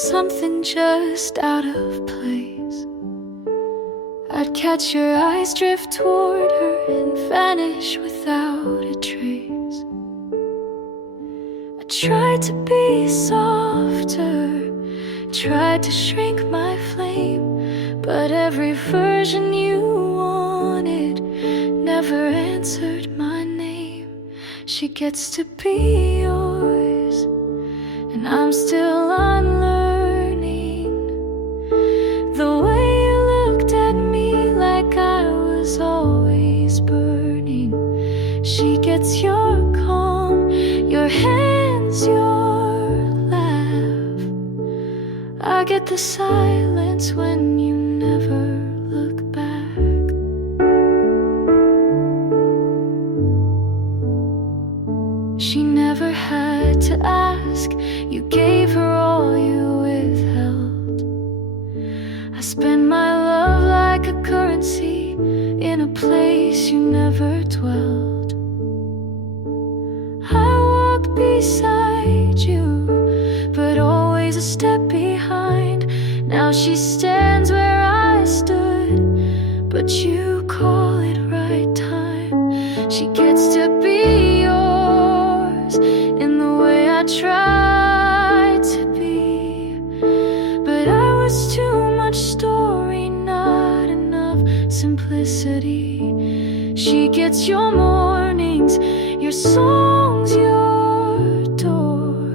something just out of place. I'd catch your eyes drift toward her and vanish without a trace. I tried to be softer, tried to shrink my flame, but every version you wanted never answered my name. She gets to be yours, and I'm still unlearning the way you looked at me like I was always burning. She gets your calm, your hands, your laugh. I get the silence when you never look back. She never had to ask, you gave her all you withheld. I spend my love like a currency in a place you never dwelled. I walk beside you, but always a step behind. Now she stands where I stood, but you call it right time. She gets to be yours in the way I tried to be, but I was too much story, not enough simplicity. She gets your mornings, your songs, your door.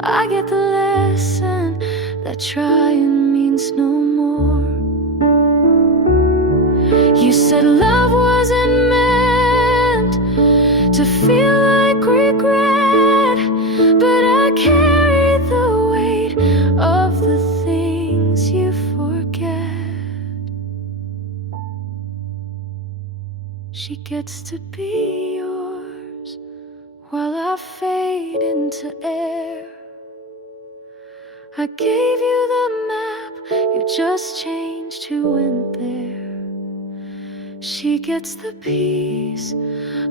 I get the lesson that trying means no more. You said love wasn't meant to feel like regret, but I carry the weight of the things you forget. She gets to be yours while I fade into air. I gave you the map, you just changed who went there. She gets the peace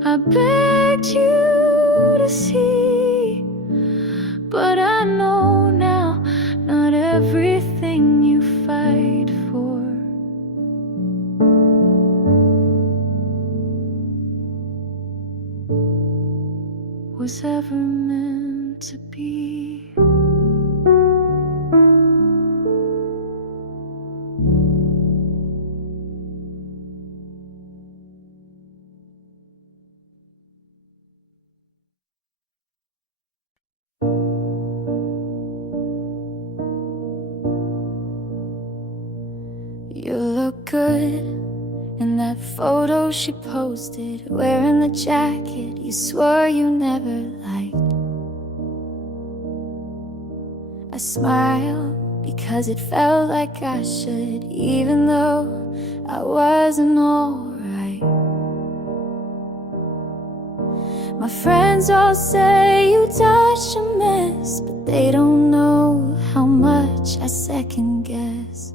I begged you to see, but I know now not everything you fight for was ever meant to be. You look good in that photo she posted, wearing the jacket you swore you never liked. I smile because it felt like I should, even though I wasn't alright. My friends all say you dodged a mess, but they don't know how much I second guess.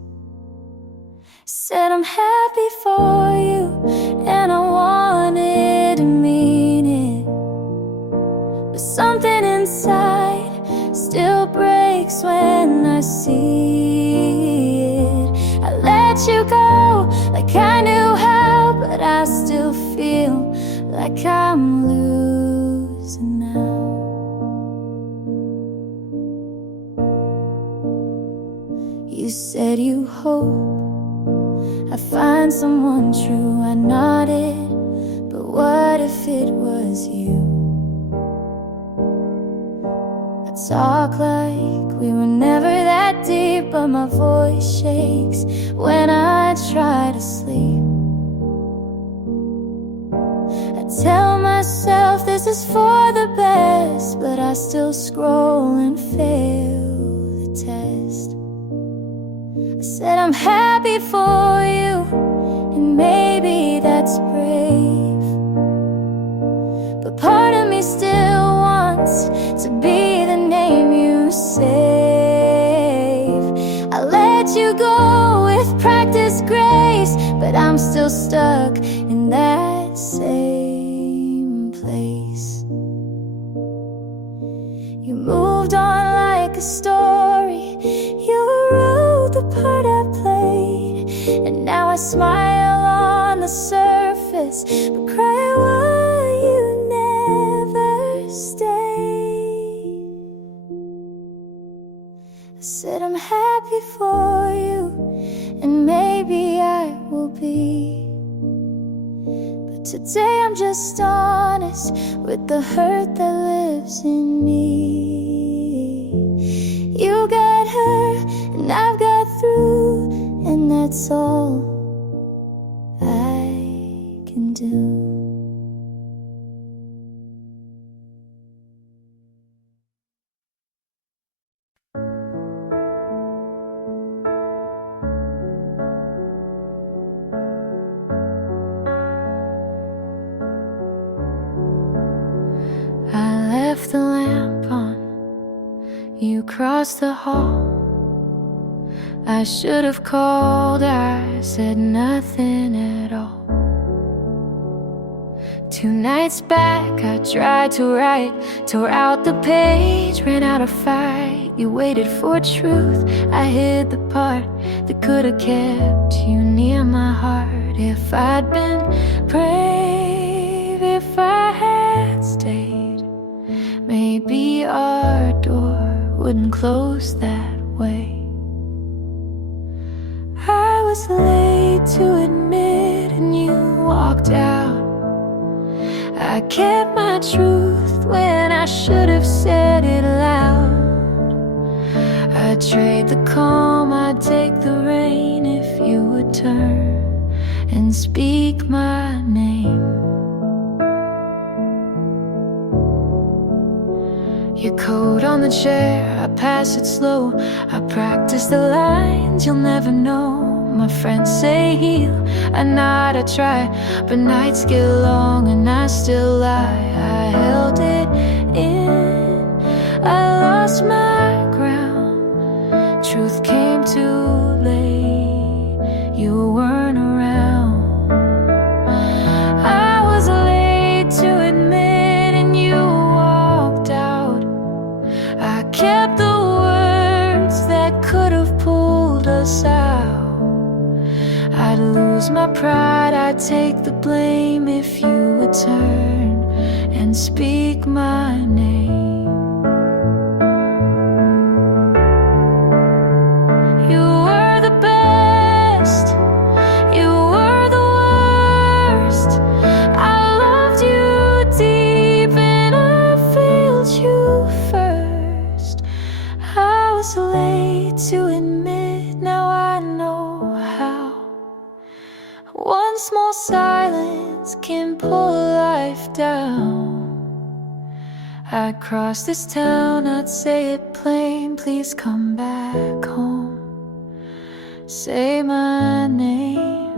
Said I'm happy for you, and I wanted to mean it, but something inside still breaks when I see it. I let you go like I knew how, but I still feel like I'm losing now. You said you hope I find someone true, I nodded, but what if it was you? I talk like we were never that deep, but my voice shakes when I try to sleep. I tell myself this is for the best, but I still scroll and fail the test. I said I'm happy for you, and maybe that's brave, but part of me still wants to be the name you save. I let you go with practice grace, but I'm still stuck in that same place. You moved on like a story smile on the surface, but cry why you never stay. I said I'm happy for you, and maybe I will be, but today I'm just honest with the hurt that lives in me. You got hurt and I've got through, and that's all I can do. I left the lamp on, you crossed the hall. I should have called, I said nothing at all. 2 nights back I tried to write, tore out the page, ran out of fight. You waited for truth, I hid the part that could have kept you near my heart. If I'd been brave, if I had stayed, maybe our door wouldn't close that way. I was late to admit, and you walked out. I kept my truth when I should have said it loud. I'd trade the calm, I'd take the rain if you would turn and speak my name. Your coat on the chair, I pass it slow. I practice the lines you'll never know. My friends say heal, I nod, I try, but nights get long and I still lie. I held it in, I lost my ground. Truth came too late, you weren't around. I was late to admit, and you walked out. I kept the words that could have pulled us out. I'd lose my pride, I'd take the blame if you would turn and speak my name. You were the best, you were the worst. I loved you deep and I failed you first. I was late to admit, now I know how. One small silence can pull life down. I'd cross this town, I'd say it plain, please come back home. Say my name.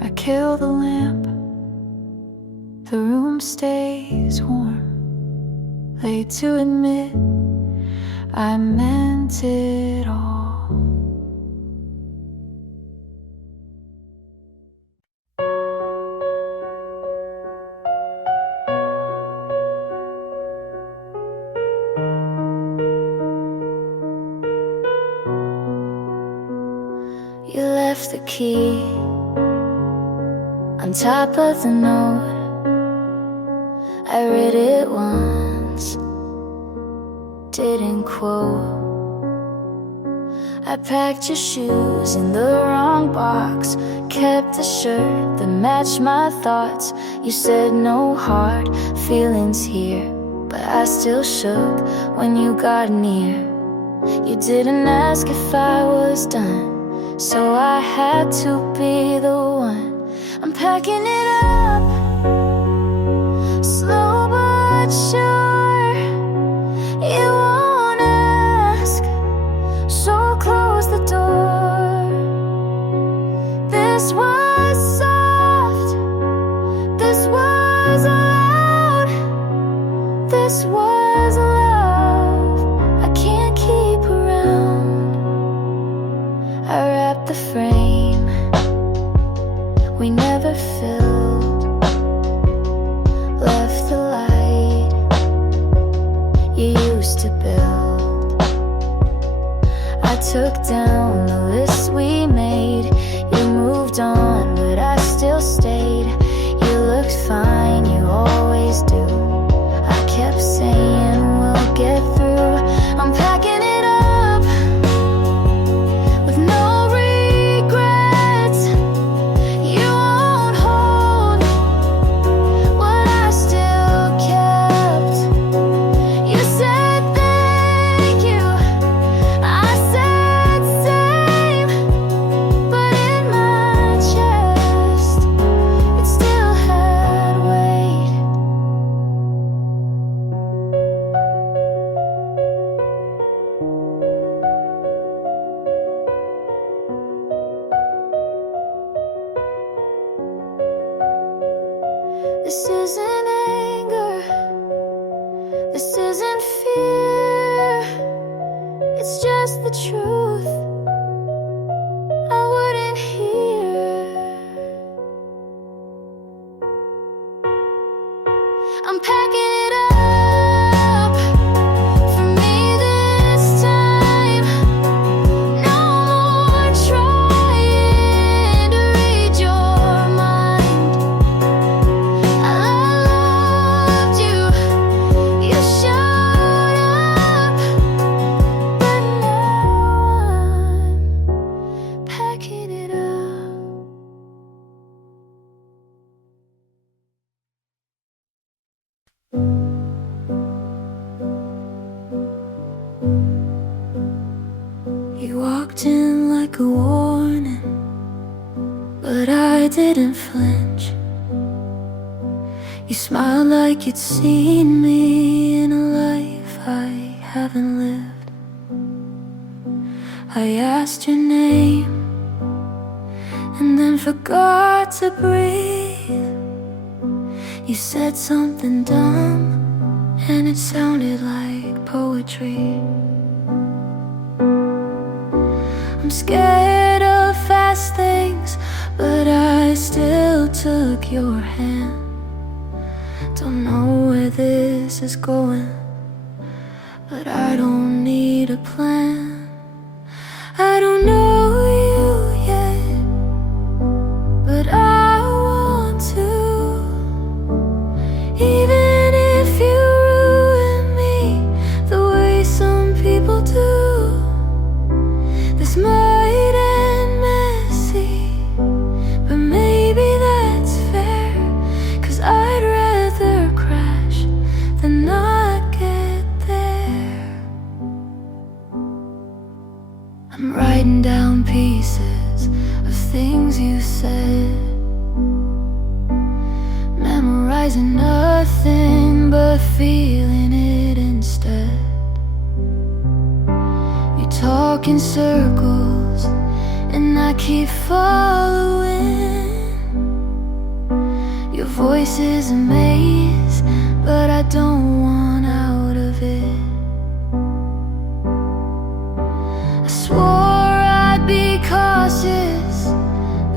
I kill the lamp, the room stays warm. Late to admit, I meant it all. You left the key on top of the note. I read it once, didn't quote. I packed your shoes in the wrong box, kept the shirt that matched my thoughts. You said no hard feelings here, but I still shook when you got near. You didn't ask if I was done, so I had to be the one. I'm packing it up, slow but sure. You won't ask, so close the door. This was soft, this was loud, this was love I can't keep around. I wrapped the frame we never filled, left the light you used to build. I took down the list we made. You moved on, but I still stayed. You looked fine, you always do. I kept saying we'll get through. I'm packing it up with no regrets. You won't hold what I still kept. You said thank you, I said same, but in my chest it still had weight. This isn't anger, this isn't fear, it's just the truth I wouldn't hear. I'm packing it up for me this time. No more trying to read your mind. I loved you, you showed up, but now I'm packing it up. You walked in like a warning, but I didn't flinch. You smiled like you'd seen me in a life I haven't lived. I asked your name and then forgot to breathe. You said something dumb and it sounded like poetry. I'm scared of fast things, but I still took your hand. Don't know where this is going, but I don't need a plan. I don't know you yet, but I want to. Even if you ruin me the way some people do. This might end messy, but maybe that's fair, 'cause I'd rather crash than not get there. I'm writing down pieces of things you said, memorizing nothing but feeling it instead. You talk in circles and I keep following. Your voice is a maze, but I don't want out of it. I swore I'd be cautious,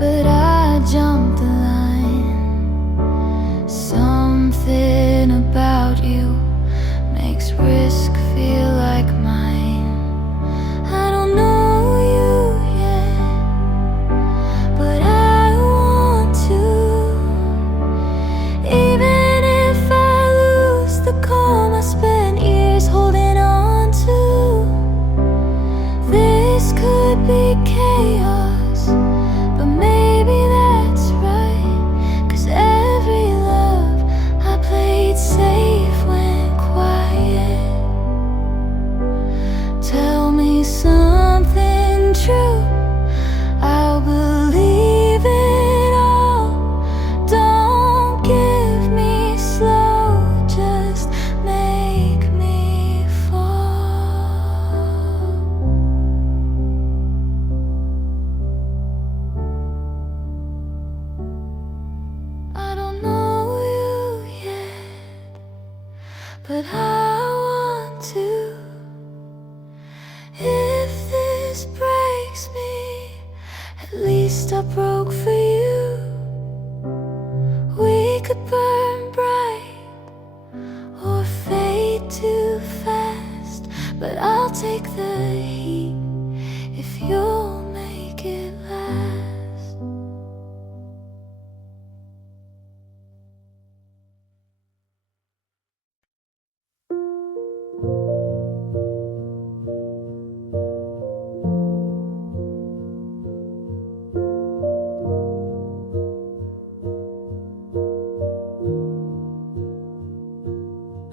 but I jumped the line. Something about you makes risk feel like mine. I don't know you yet, but I want to. Even if I lose the calm I spent years holding on to. This could be chaos, but maybe that's right, 'cause every love I played safe went quiet. Tell me something true, I'll believe it all. Don't give me slow, just make me fall. I don't know you yet, but I want to. If this breaks me, at least I broke for you. We could burn bright or fade too fast, but I'll take the heat if you'll make it last.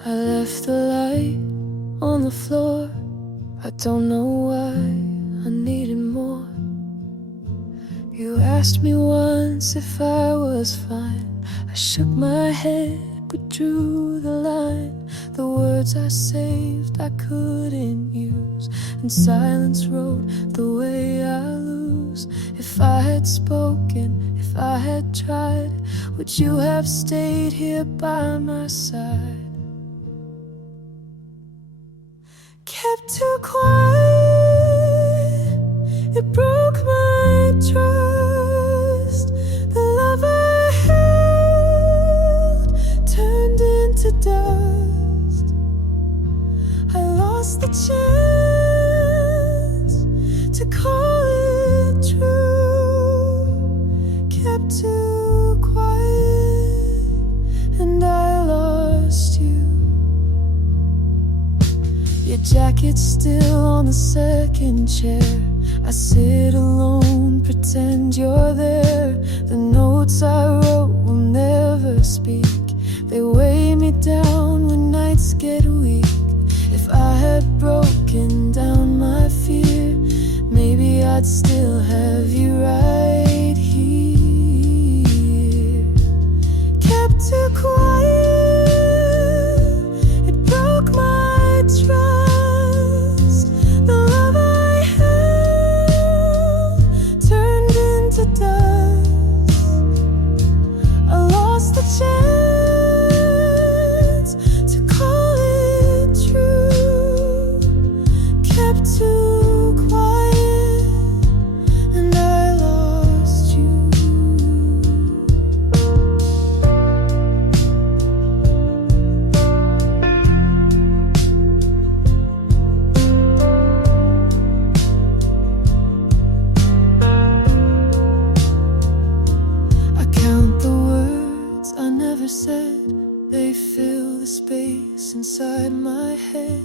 I left the light on the floor. I don't know why I needed more. You asked me once if I was fine. I shook my head but drew the line. The words I saved I couldn't use, and silence wrote the way I lose. If I had spoken, if I had tried, would you have stayed here by my side? Kept too quiet, it broke my trust. The love I held turned into dust. I lost the chance to call it true. Kept too quiet, and I lost you. Your jacket's still on the second chair. I sit alone, pretend you're there. The notes I wrote will never speak. They weigh me down when nights get weak. If I had broken down my fear, maybe I'd still have you right here. Kept too quiet, it broke my trust. The love I held turned into dust. I lost the chance to call it true. Kept too quiet, and I lost you. I count the words I never said. They fill the space inside my head.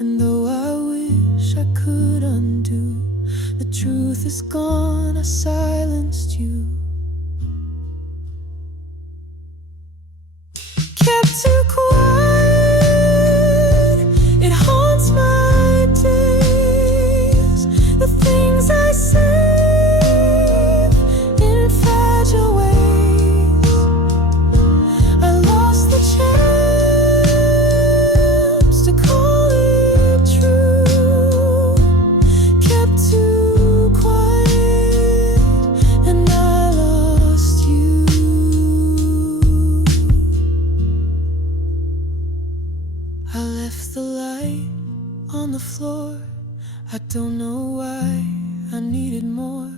And though I wish I could undo, the truth is gone, I silenced you. Kept too quiet, it haunts my days. The things I save in fragile ways. I lost the chance to call it true. Kept too quiet, and I lost you. I left the light on the floor. I don't know why I needed more.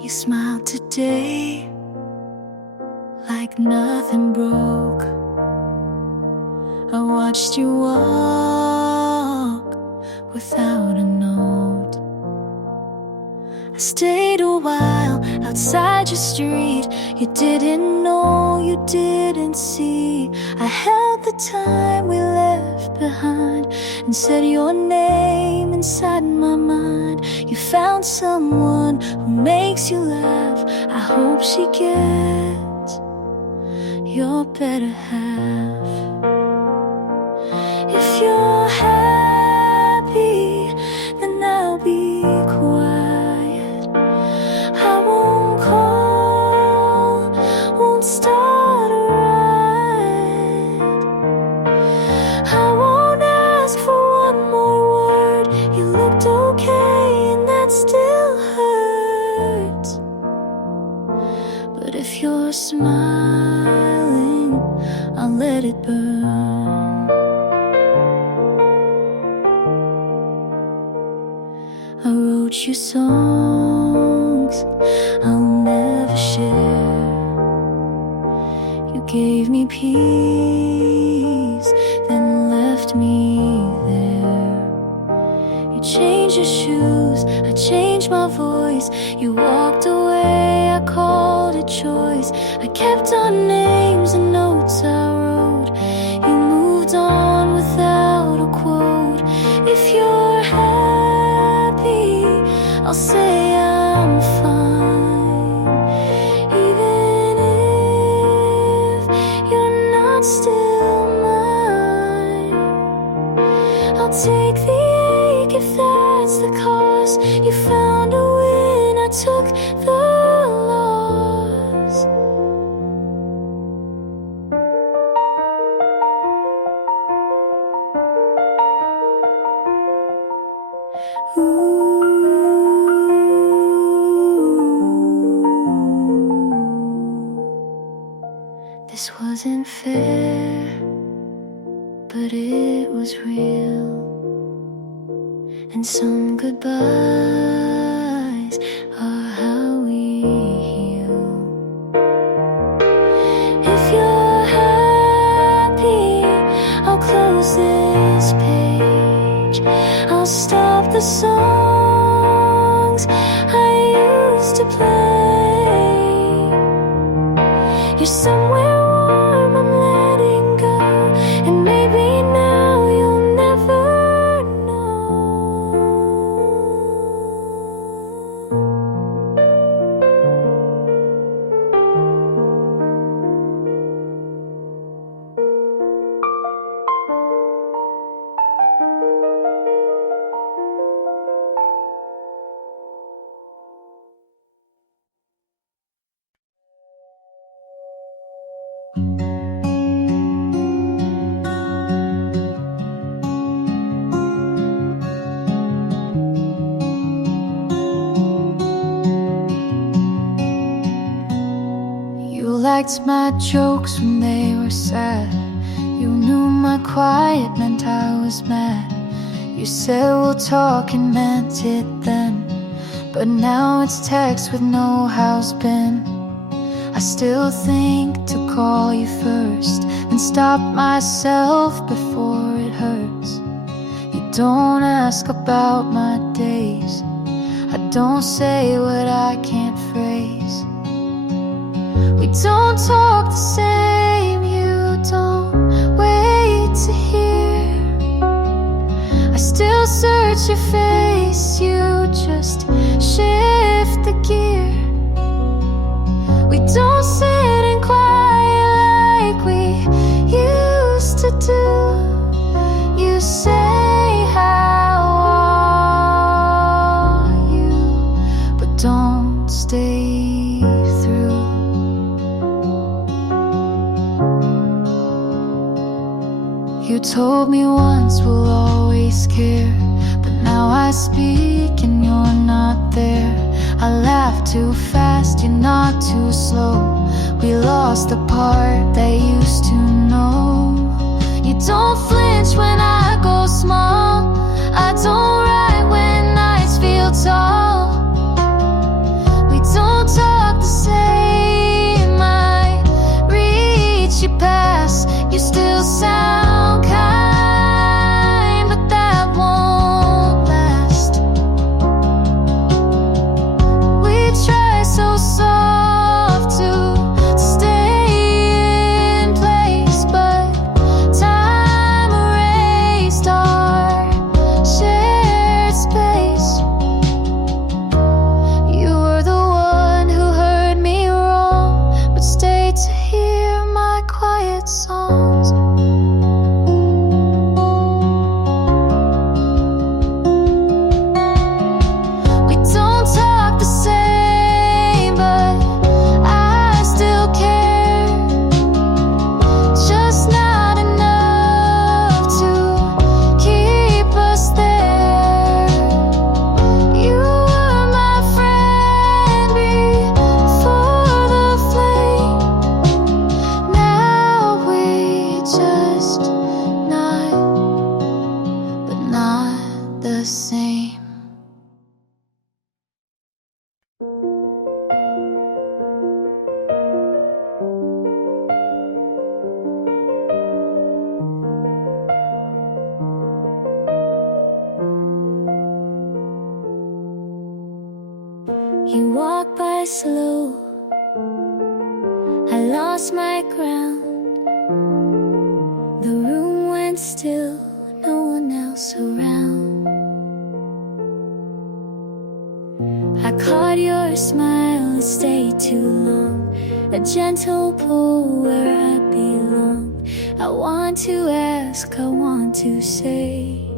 You smiled today like nothing broke. I watched you walk without a note. I stayed a while outside your street. You didn't know, you didn't see. I held the time we left behind and said your name inside my mind. You found someone who makes you laugh. I hope she gets your better half. If you're happy, then I'll be quiet. I won't call, won't start a riot. I won't ask for one more word. You looked okay, and that still hurts. But if you're you're smiling, I'll let it burn. I wrote you songs I'll never share. You gave me peace, then left me there. You changed your shoes, I changed my voice. You walked away, I called it choice. I kept our names and notes I wrote. You moved on without a quote. If you're happy, I'll say I'm fine. Even if you're not still mine, I'll take the ache if that's the cost. You found a win, I took the loss. This wasn't fair, but it was real. And some goodbyes are how we heal. If you're happy, I'll close this page. I'll stop the songs I used to play. You're somewhere warm, I'm letting go. And maybe now you'll never know. You liked my jokes when they were sad. You knew my quiet meant I was mad. You said we'll talk and meant it then. But now it's text with no how's been. I still think to call you first and stop myself before it hurts. You don't ask about my days. I don't say what I can't phrase. We don't talk the same, you don't wait to hear. I still search your face, you just shift the gear. We don't sit and quiet like we used to do. You say, how are you? But don't stay through. You told me once we'll always care, but now I speak and you're not there. I laugh too fast, you're not too slow. We lost the part that used to know. You don't flinch when I go small. I don't write when nights feel tall. We don't talk the same. I reach you past, you still sound kind, but that won't last. We try so soft to stay in place, but time erased our shared space. You walk by slow, I lost my ground. The room went still, no one else around. I caught your smile, it stayed too long. A gentle pull where I belong. I want to ask, I want to say,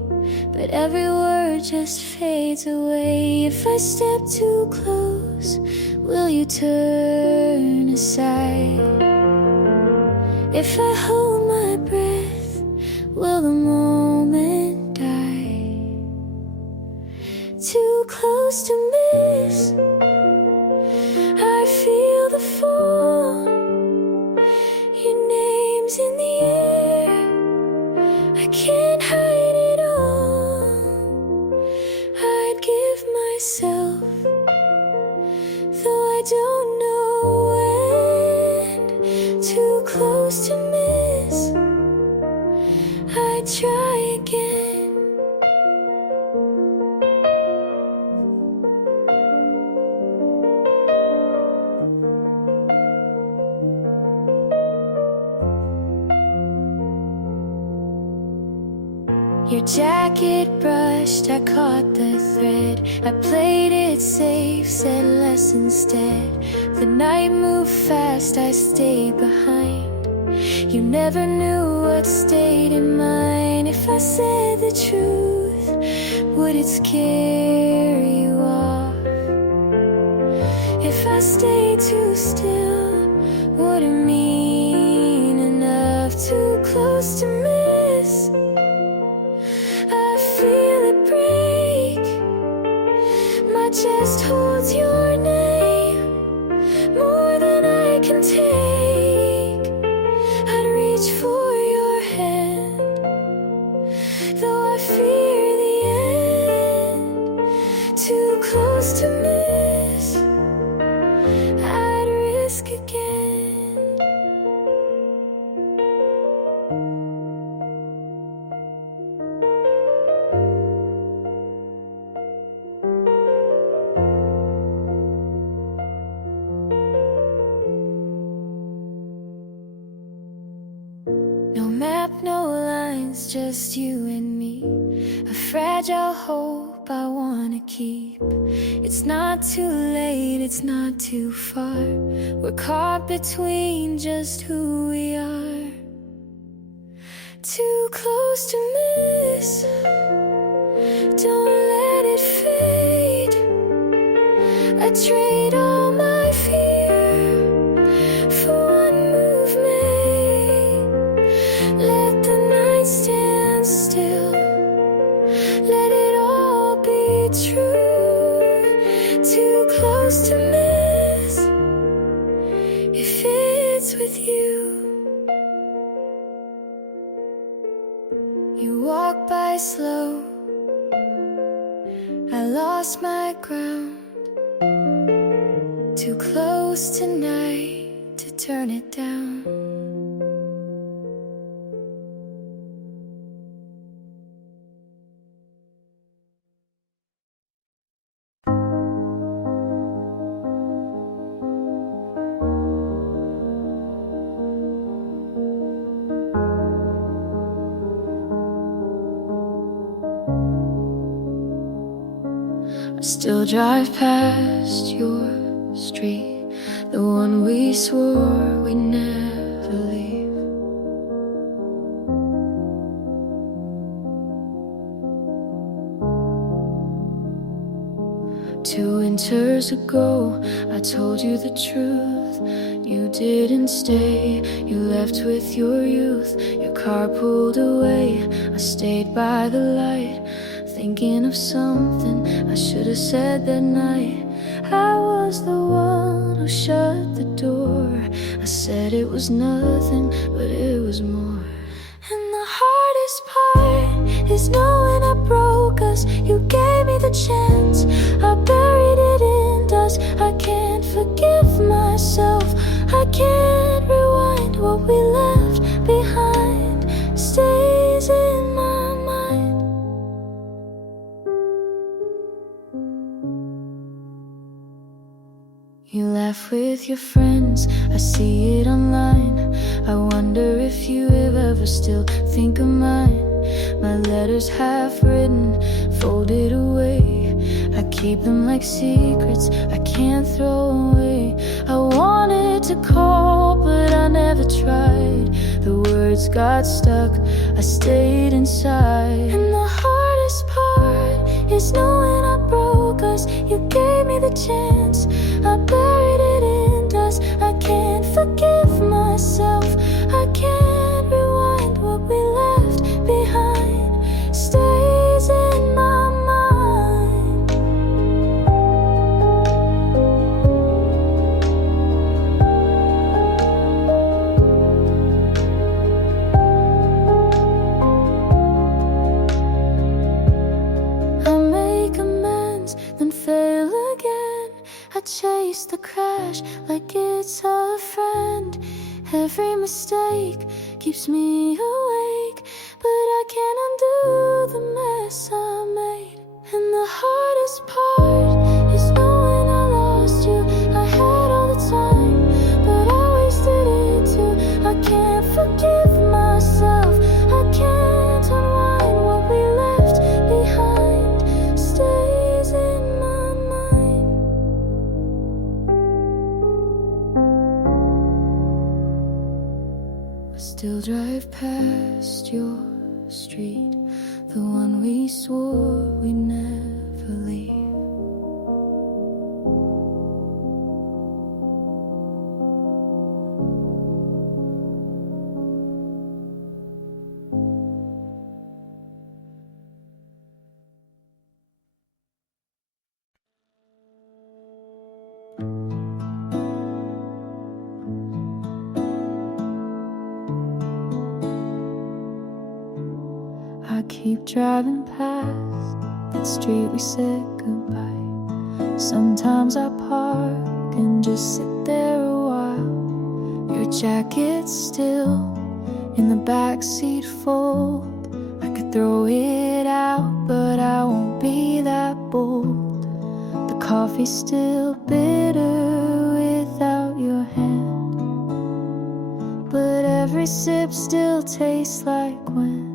but every word just fades away. If I step too close, will you turn aside? If I hold my breath, will the moment die? Too close to miss, I feel the fall. Your name's in the air, I can't hide it all. I'd give myself, though I don't know when. Too close to miss, I'd try again. Your jacket brushed, I caught the thread. I played it safe, said less instead. The night moved fast, I stayed behind. You never knew what stayed in mine. If I said the truth, would it scare you off? If I stayed too still, would it mean enough? Too close to miss, my chest holds your name more than I can take. I'd reach for your hand, though I fear the end. Too close to miss, I'd risk again. No lines, just you and me. A fragile hope I wanna keep. It's not too late, it's not too far. We're caught between just who we are. Too close to miss, don't let it fade. I trade all my fear for one movement. Let the night stand still, let it all be true. Too close to miss, if it's with you. You walk by slow, I lost my ground. Too close tonight to turn it down. I still drive past your street, the one we swore we'd never leave. Two winters ago, I told you the truth. You didn't stay, you left with your youth. Your car pulled away, I stayed by the light, thinking of something I should have said that night. I was the one who shut the door. I said it was nothing, but it was more. And the hardest part is knowing I broke us. You gave me the chance, I buried it in dust. I can't forgive myself, I can't rewind. What we left behind stays in my mind. You laugh with your friends, I see it online. I wonder if you ever still think of mine. My letters half written, folded away. I keep them like secrets I can't throw away. I wanted to call, but I never tried. The words got stuck, I stayed inside. And the hardest part is knowing I broke us. You gave me the chance, I buried it in dust. I can't forgive myself, I can't rewind. What we left behind stays in my mind. I make amends, then fail again. I chase the crash like it's a friend. Every mistake keeps me awake, but I can't undo the mess I made. And the hardest part is knowing I lost you. I had all the time, but I wasted it too. I can't forgive myself, I can't unwind. What we left behind stays in my mind. I still drive past your street, the one we swore we'd never leave. I keep driving past that street we said goodbye. Sometimes I park and just sit there a while. Your jacket's still in the backseat fold. I could throw it out, but I won't be that bold. The coffee's still bitter without your hand, but every sip still tastes like when.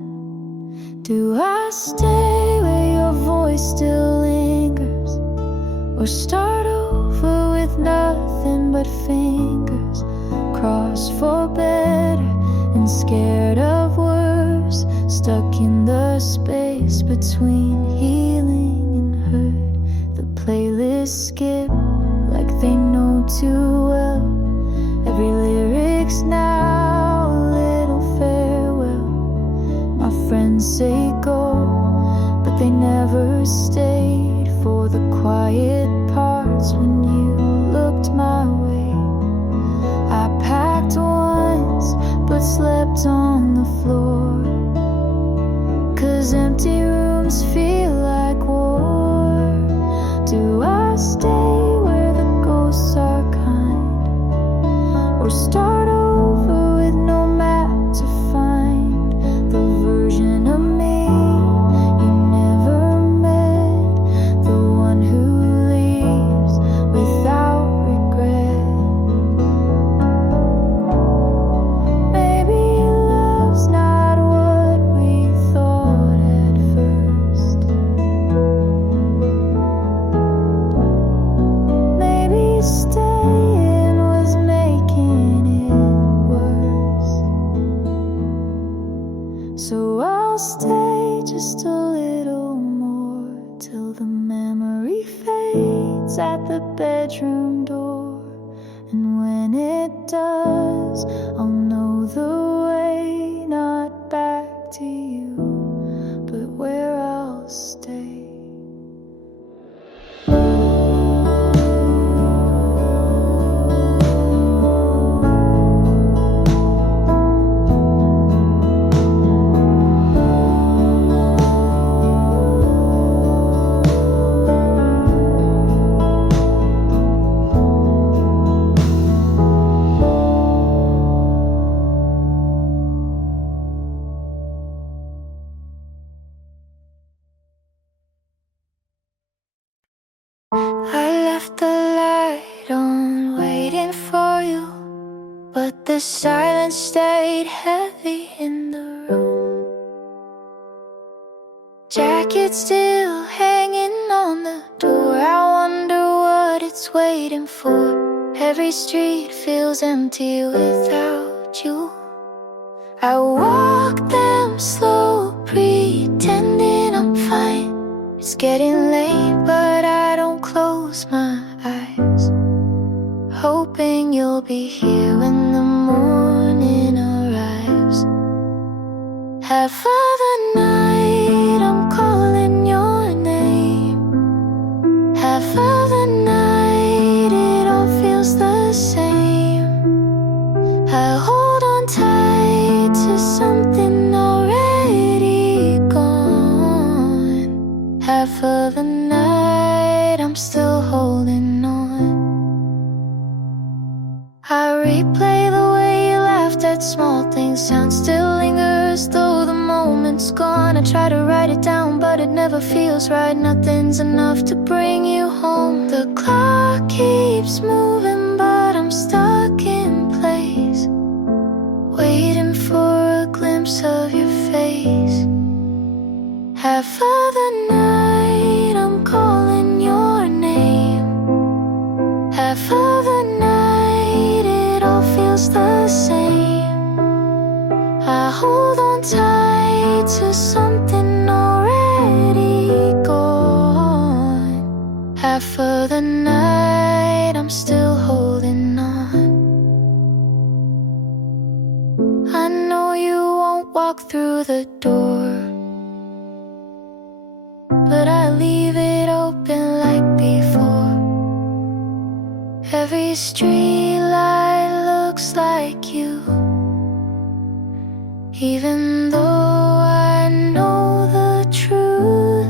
Do I stay where your voice still lingers, or start over with nothing but fingers, crossed for better and scared of worse, stuck in the space between healing and hurt? The playlists skip like they know too well. Every lyric's now a little farewell. My friends say go, but they never stayed for the quiet parts when you looked my way. I packed once, but slept on the floor, 'cause empty rooms feel like war. Do I stay where the ghosts are kind, or start over with no map to find the version of me you never met, the one who leaves without regret? Maybe love's not what we thought at first. Maybe staying was making it worse. So I'll stay just a little more, till the memory fades at the bedroom door. And when it does, I'll know the way, not back to you, but where I'll stay. The silence stayed heavy in the room. Jacket still hanging on the door. I wonder what it's waiting for. Every street feels empty without you. I walk them slow, pretending I'm fine. It's getting late, but I don't close my eyes, hoping you'll be here when the morning arrives. Half of the night I'm calling your name. Half of the night it all feels the same. I hold on tight to something already gone. Half of the night I'm still holding on. I replay the way you laughed at small things. Sound still lingers though the moment's gone. I try to write it down but it never feels right. Nothing's enough to bring you home. The clock keeps moving but I'm stuck in place, waiting for a glimpse of your face. Half of the night I'm calling your name. Half of the night it all feels the same. I hold on tight to something already gone. Half of the night I'm still holding on. I know you won't walk through the door, but I leave it open like before. Every street light looks like you, even though I know the truth.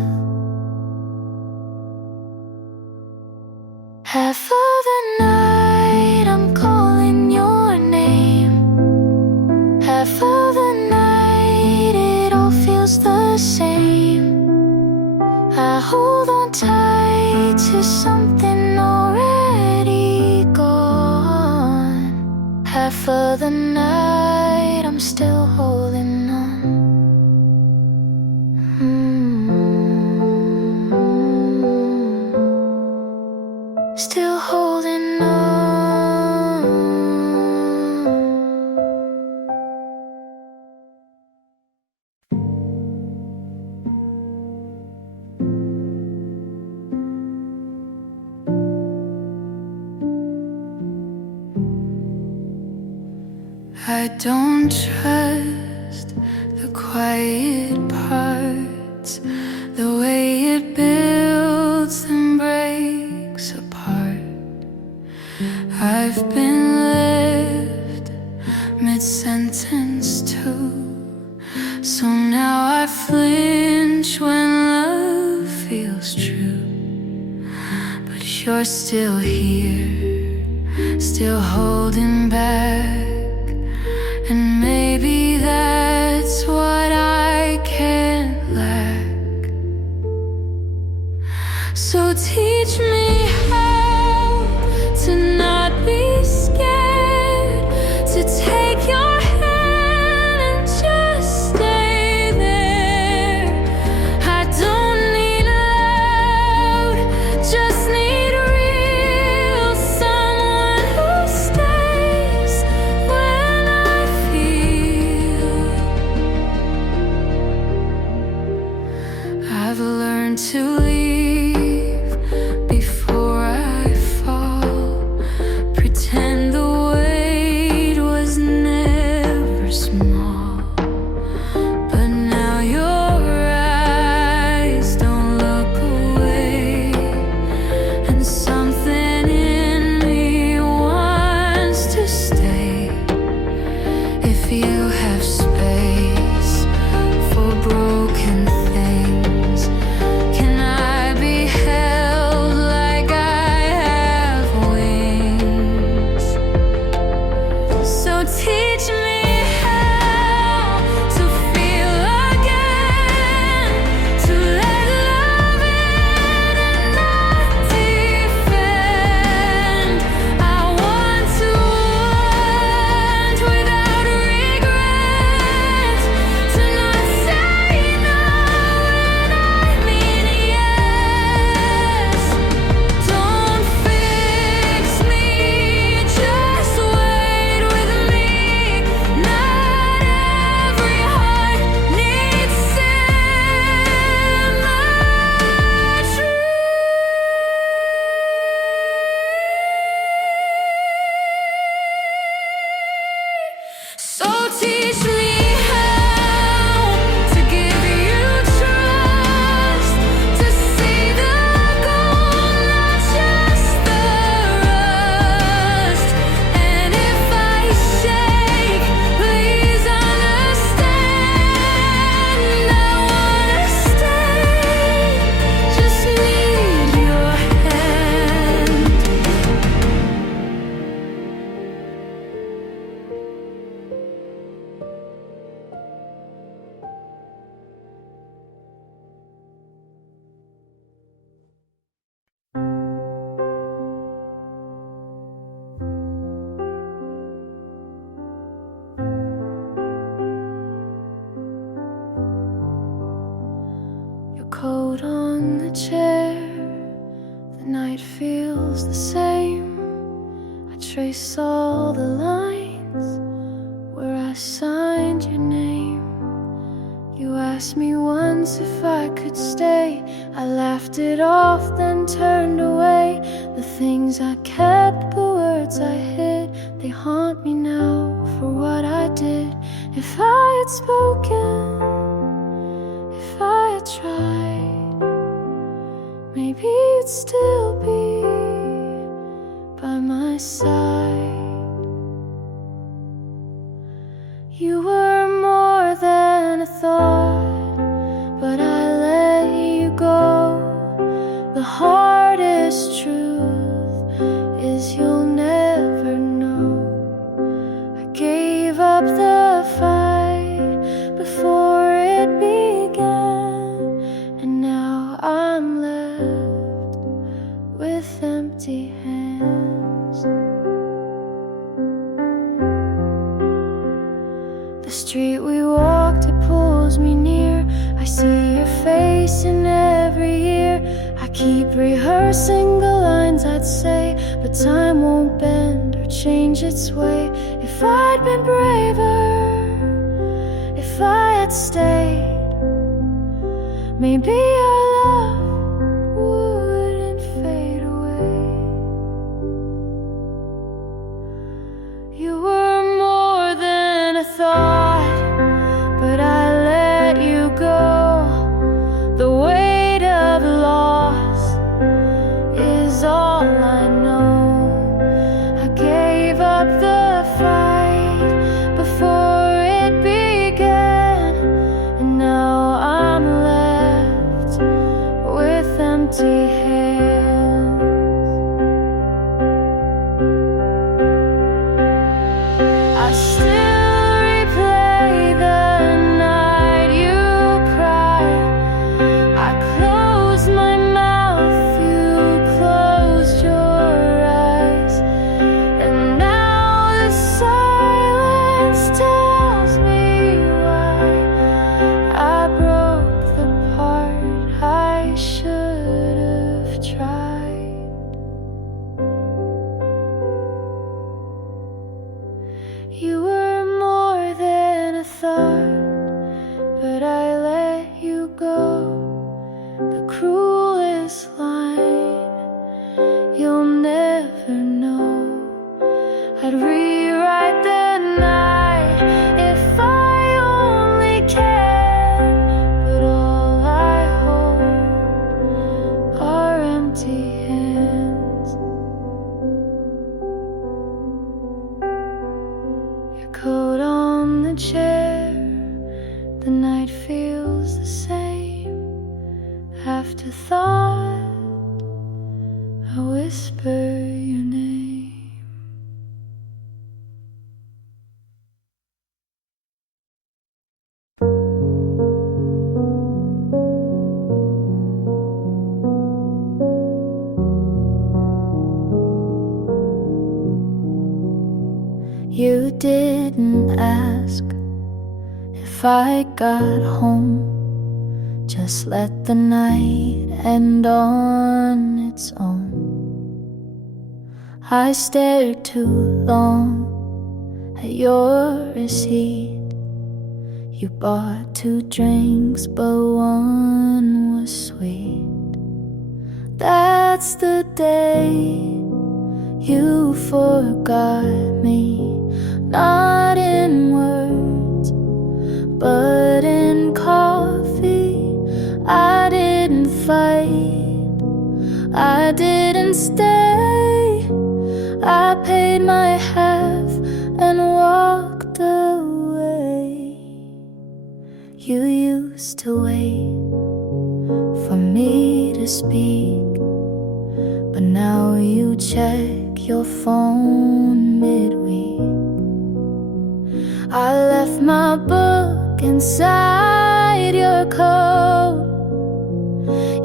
Half of the night I'm calling your name. Half of the night it all feels the same. I hold on tight to something already gone. Half of the night I'm still holding on. Still holding on. I don't trust the quiet parts, the way it builds and breaks apart. I've been left mid-sentence too, so now I flinch when love feels true. But you're still here, still holding back. And maybe that's what I can't lack. So teach me how to not be scared, to take your hand and just stay there. I don't need loud, just need real, someone who stays when I feel. I've learned to leave before was the same. I trace all the lines where I signed your name. You asked me once if I could stay. I laughed it off, then turned away. The things I kept, the words I hid, they haunt me now for what I did. If I had spoken, if I had tried, maybe you'd still be by my side. You were more than a thought, but I let you go. The hardest truth is you'll never know. I gave up the fight before it began, and now I'm left with empty hands. The street we walked, it pulls me near. I see your face in every year. I keep rehearsing the lines I'd say, but time won't bend or change its way. If I'd been braver, if I had stayed, maybe our love wouldn't fade away. You were more than a thought, but I let you go. The weight of loss is all I know. I gave up the fight before it began, and now I'm left with empty hands. I still replay the night you cried. I closed my mouth, you closed your eyes, and now the silence tells me why I broke the part I should have tried. You were more than a thought, but I let you go. The cruelest line you'll never know. I'd rewrite the night if I only can, but all I hold are empty hands. Your coat on the chair, the night feels the same. Afterthought, I whisper your name. You didn't ask if I got home. Just let the night end on its own. I stared too long at your receipt. You bought 2 drinks, but one was sweet. That's the day you forgot me, not in words, but in coffee. I didn't fight, I didn't stay. I paid my half and walked away. You used to wait for me to speak, but now you check your phone midweek. I left my book inside your coat.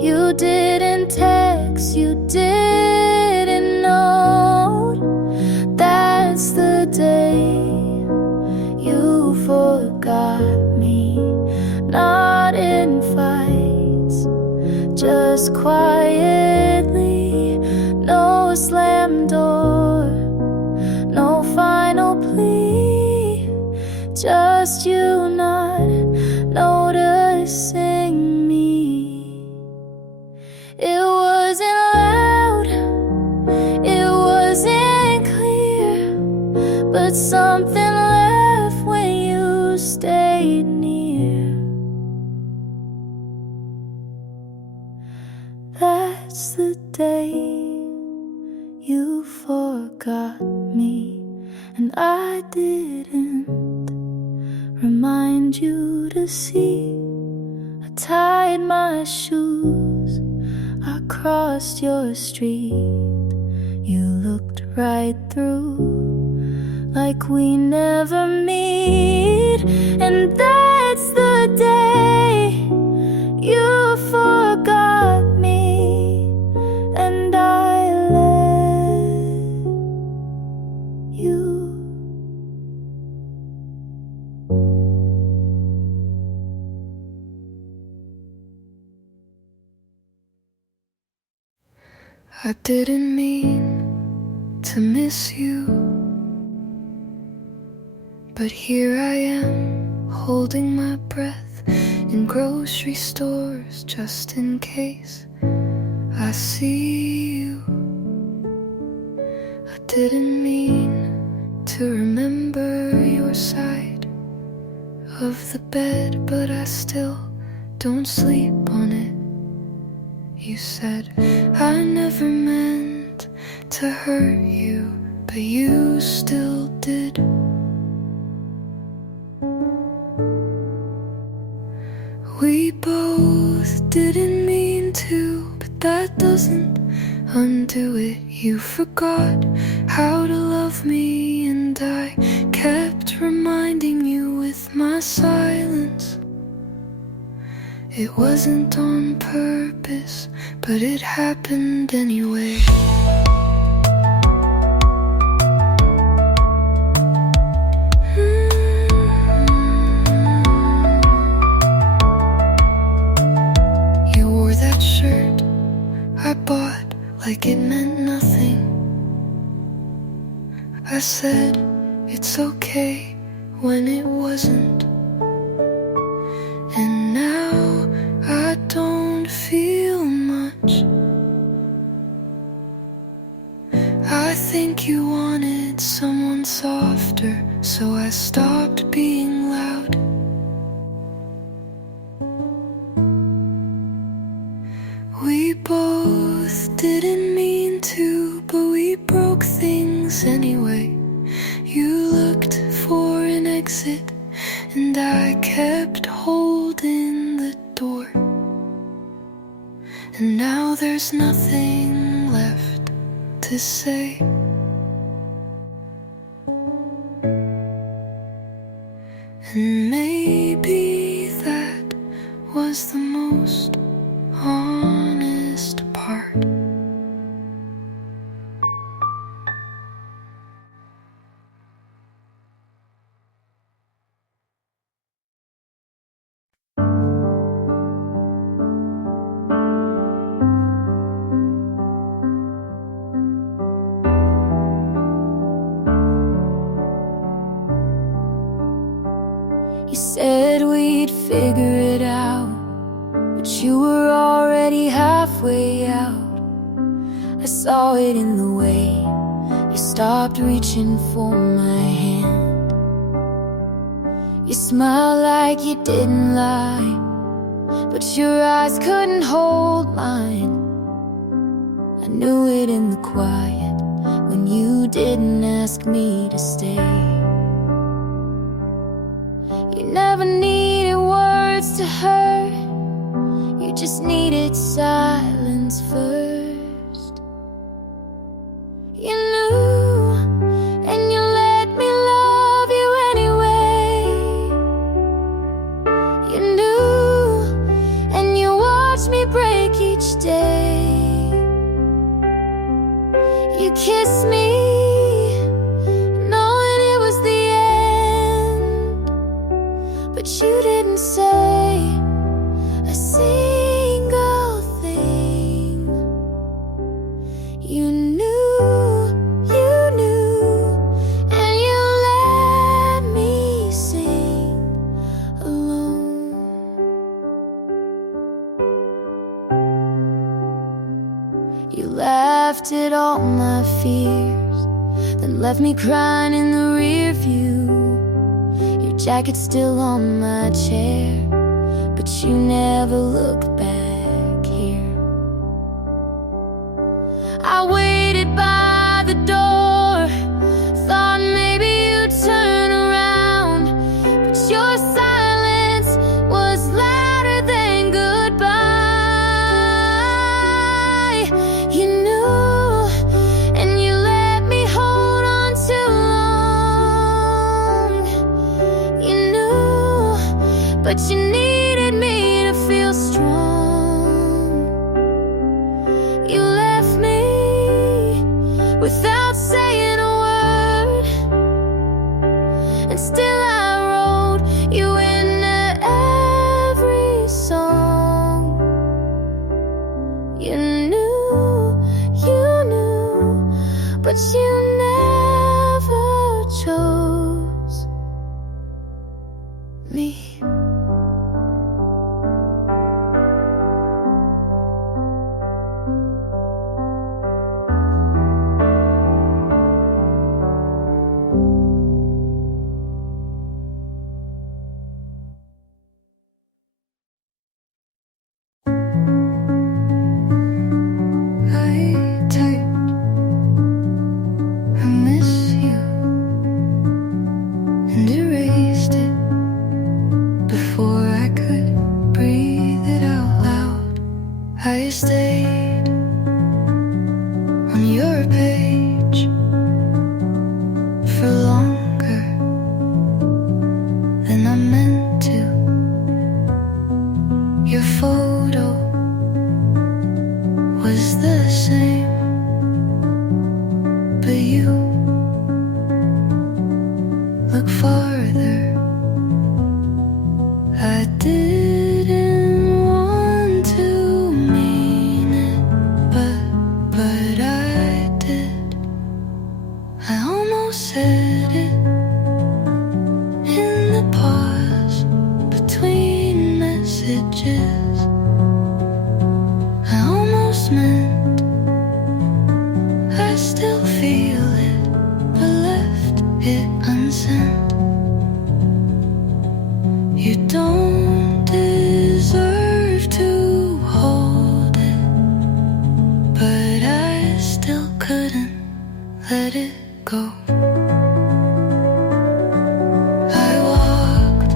You didn't text, you didn't note. That's the day you forgot me, not in fights, just quietly. No slide but something left when you stayed near. That's the day you forgot me, and I didn't remind you to see. I tied my shoes, I crossed your street. You looked right through, like we never meet. And that's the day you forgot me, and I let you. I didn't mean to miss you, but here I am, holding my breath in grocery stores, just in case I see you. I didn't mean to remember your side of the bed, but I still don't sleep on it. You said I never meant to hurt you, but you still did. We both didn't mean to, but that doesn't undo it. You forgot how to love me, and I kept reminding you with my silence. It wasn't on purpose, but it happened anyway. You wore that shirt I bought like it meant nothing. I said it's okay when it wasn't. And now I don't feel much. I think you wanted someone softer, so I stopped being loud. We both didn't mean to, but we broke things anyway. You looked for an exit, and I kept holding the door. And now there's nothing left to say. And maybe that was the most honest part. You said we'd figure it out, but you were already halfway out. I saw it in the way you stopped reaching for my hand. You smiled like you didn't lie, but your eyes couldn't hold mine. I knew it in the quiet when you didn't ask me to stay. You never needed words to hurt, you just needed silence first. You knew, and you let me love you anyway. You knew, and you watched me break each day. You kissed me, knowing it was the end, but you didn't say a single thing. You knew, and you let me sing alone. You laughed at all my fears, then left me crying in the rear view. Your jacket's still on my chair, but you never looked back here. I waited by the door, thought maybe you'd turn around, but your silence was louder than goodbye. You knew, and you let me hold on too long. You knew, but you needed me to feel strong. You left me without saying a word, and still I wrote you into every song. You knew, but you never chose me. I stayed on your page for longer than I meant to. Your photo was the same, but you look farther. I didn't want to mean it, but I did. I almost said it in the pause between messages. I almost meant I still feel it, but left it unsent. You don't deserve to hold it, but I still couldn't let it go. I walked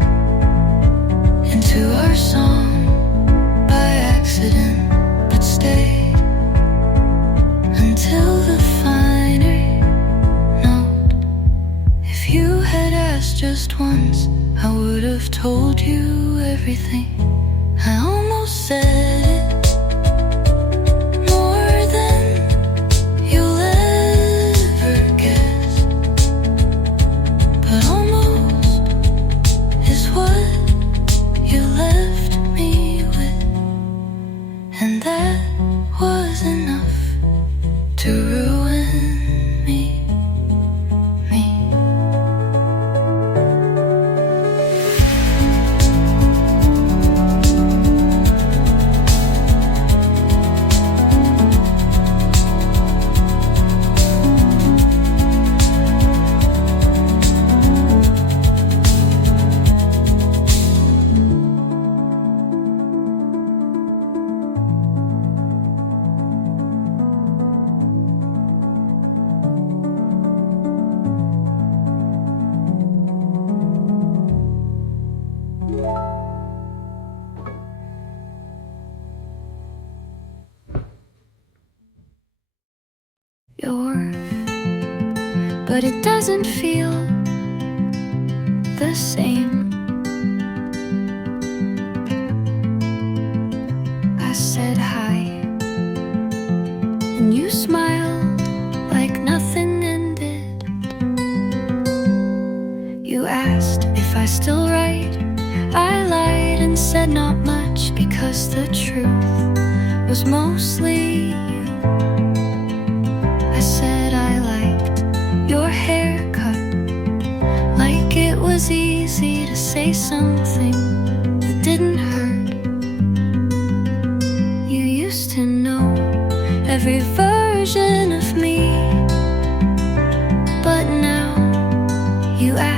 into our song by accident, but stayed until the final note. If you had asked just once, I would have told you everything. I almost said it more than you'll ever guess, but almost is what you left me with, and that was enough to ruin me. But it doesn't feel the same. I said hi, and you smiled like nothing ended. You asked if I still write. I lied and said not much, because the truth was mostly you. I said I liked your haircut, like it was easy to say something that didn't hurt. You used to know every version of me,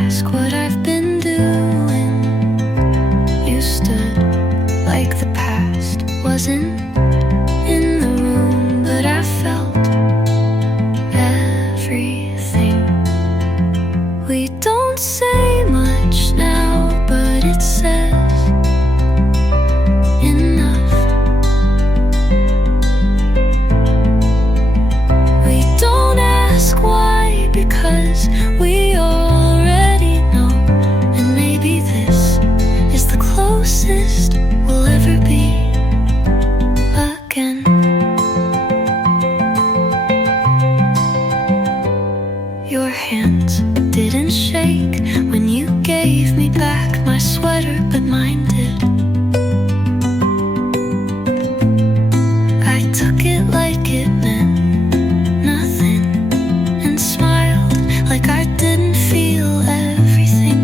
ask what I've been doing. You stood like the past wasn't in the room, but I felt everything. We don't say much now, but it says enough. We don't ask why, because we already know. And maybe this is the closest we'll ever be again. Your hands didn't shake when you gave me back my sweater, but mine did. I took it like it meant nothing and smiled like I didn't feel everything.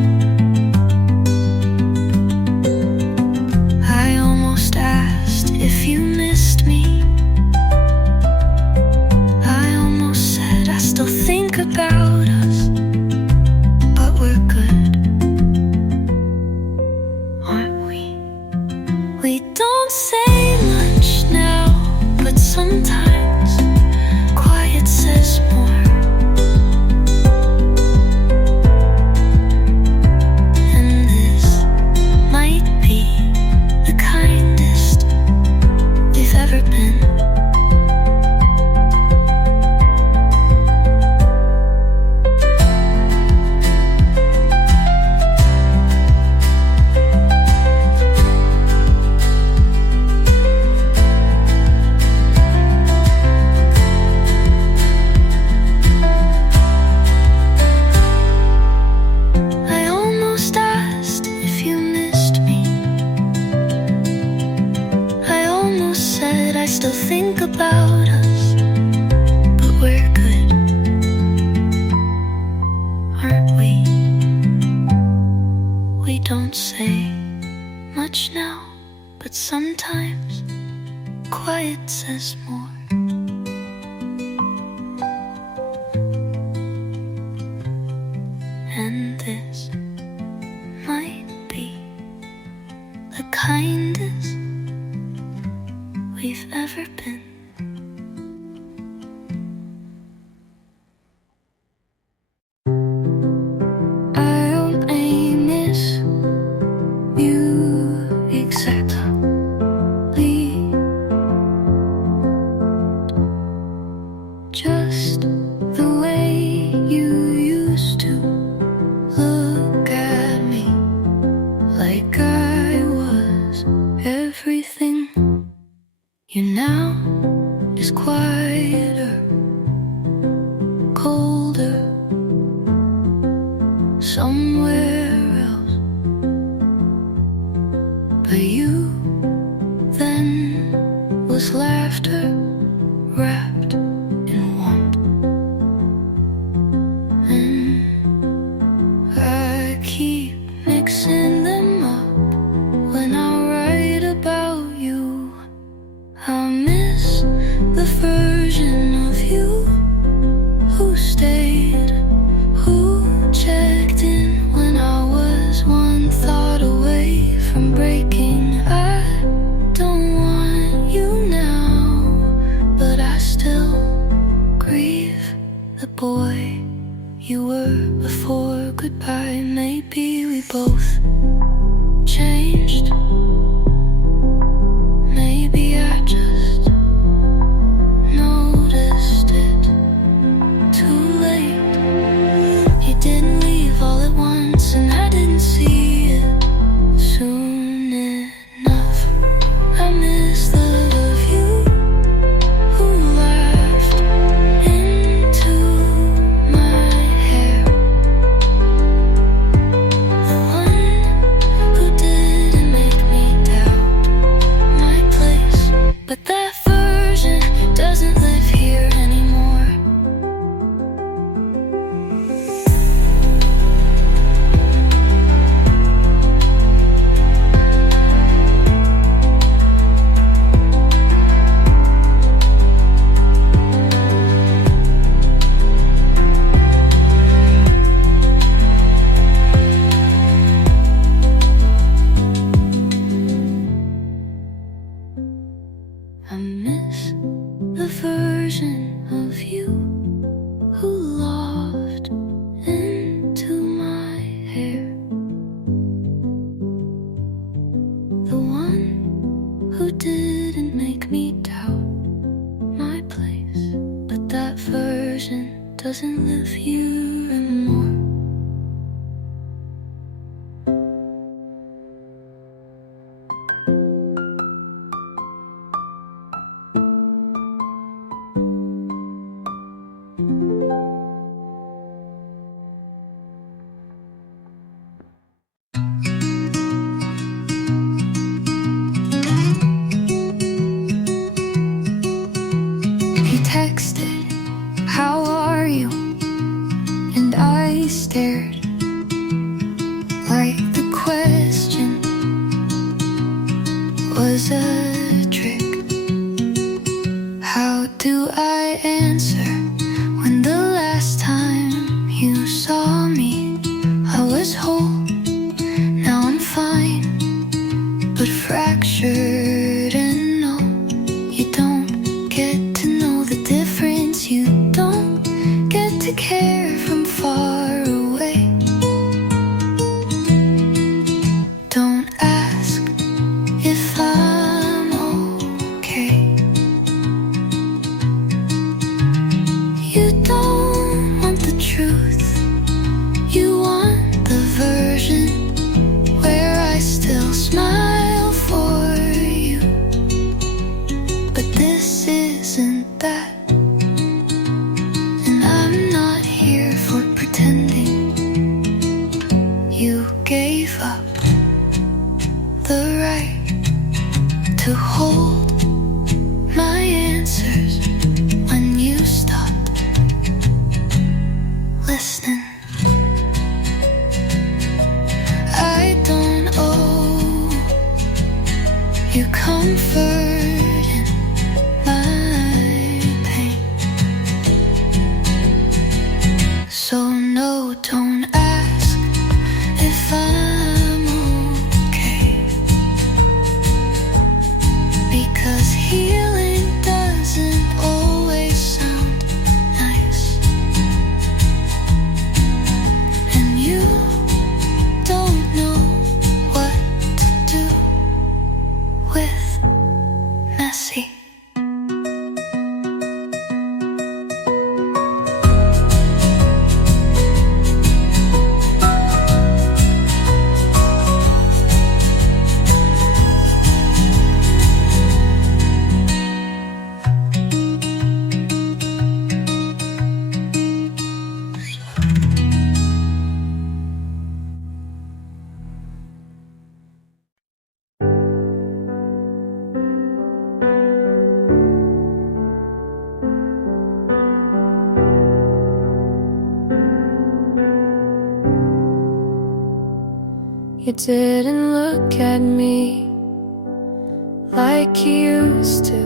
I almost asked if you missed me. I almost said I still think about us, but we're good, aren't we? We don't say much now, but sometimes quiet says more. And this might be the kindest we've ever been. I almost asked if you missed me. I almost said I still think about us, but we're good, aren't we? We don't say much now, but sometimes quiet says more. And this might be the kindest we've ever been. I only miss you exactly, just the way you used to look at me, like I was everything. You now is quieter, colder, somewhere else. But you then was laughter wrapped in warmth. And I keep mixing them up when I write about you. I miss the version of you who stayed, who checked in when I was one thought away from breaking. I don't want you now, but I still grieve the boy you were before goodbye. Maybe we both changed. Maybe I just noticed it too late. You didn't leave all at once, and I didn't see it soon enough. I miss the love of you who laughed into my hair, the one who didn't make you and more. He texted, "How are you?" And I stared like the question was a trick. How do I answer when the last time you saw me I was whole? Now I'm fine, but fractured, and no, you don't get to know the difference. You don't get to care from far away. Don't ask if I'm okay. You don't want the truth, you want the version where I still smile for you. But this isn't that, and I'm not here for pretending. You gave up the right to hold my answers when you stopped listening. I don't owe you comfort in my pain. So no, don't ask if I'm okay, because healing doesn't always sound nice, and you don't know what to do with messy. You didn't look at me like you used to.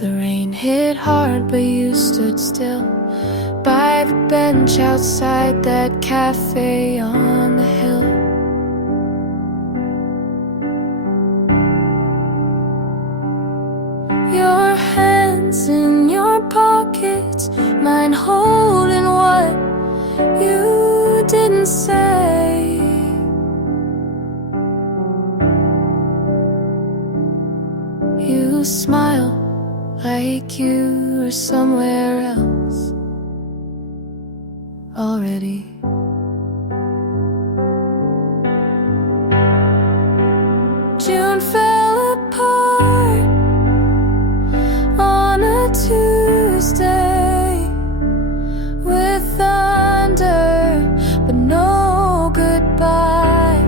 The rain hit hard, but you stood still by the bench outside that cafe on the hill. Your hands in your pockets, mine holding what you didn't say. You smile like you were somewhere else already. June fell apart on a Tuesday with thunder, but no goodbye.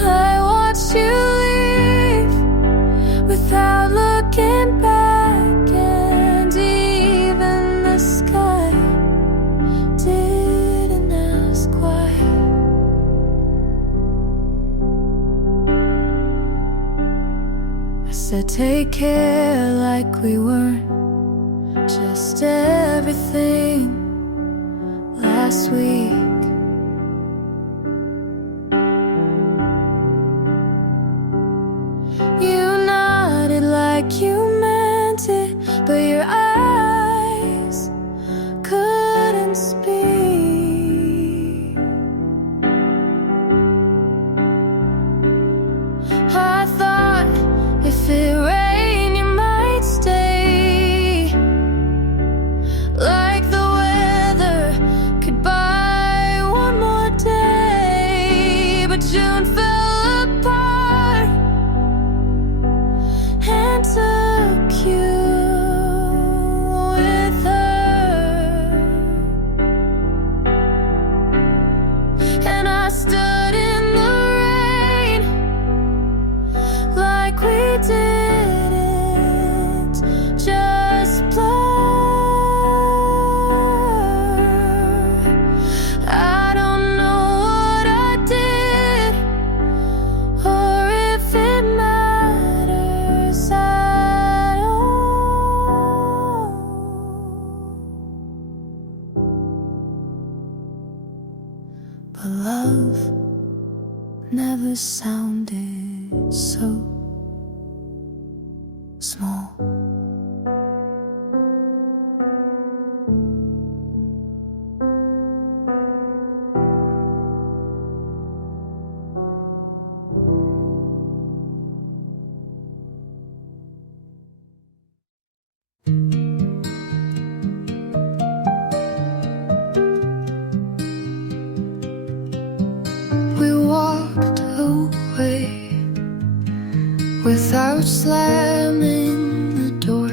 I watched you leave without looking back, and even the sky didn't ask why. I said take care like we weren't just everything last week. You nodded like you meant it, but your eyes couldn't speak. I thought like we didn't just blur. I don't know what I did or if it matters at all. But love never sounded so small. We walked away without slamming the door.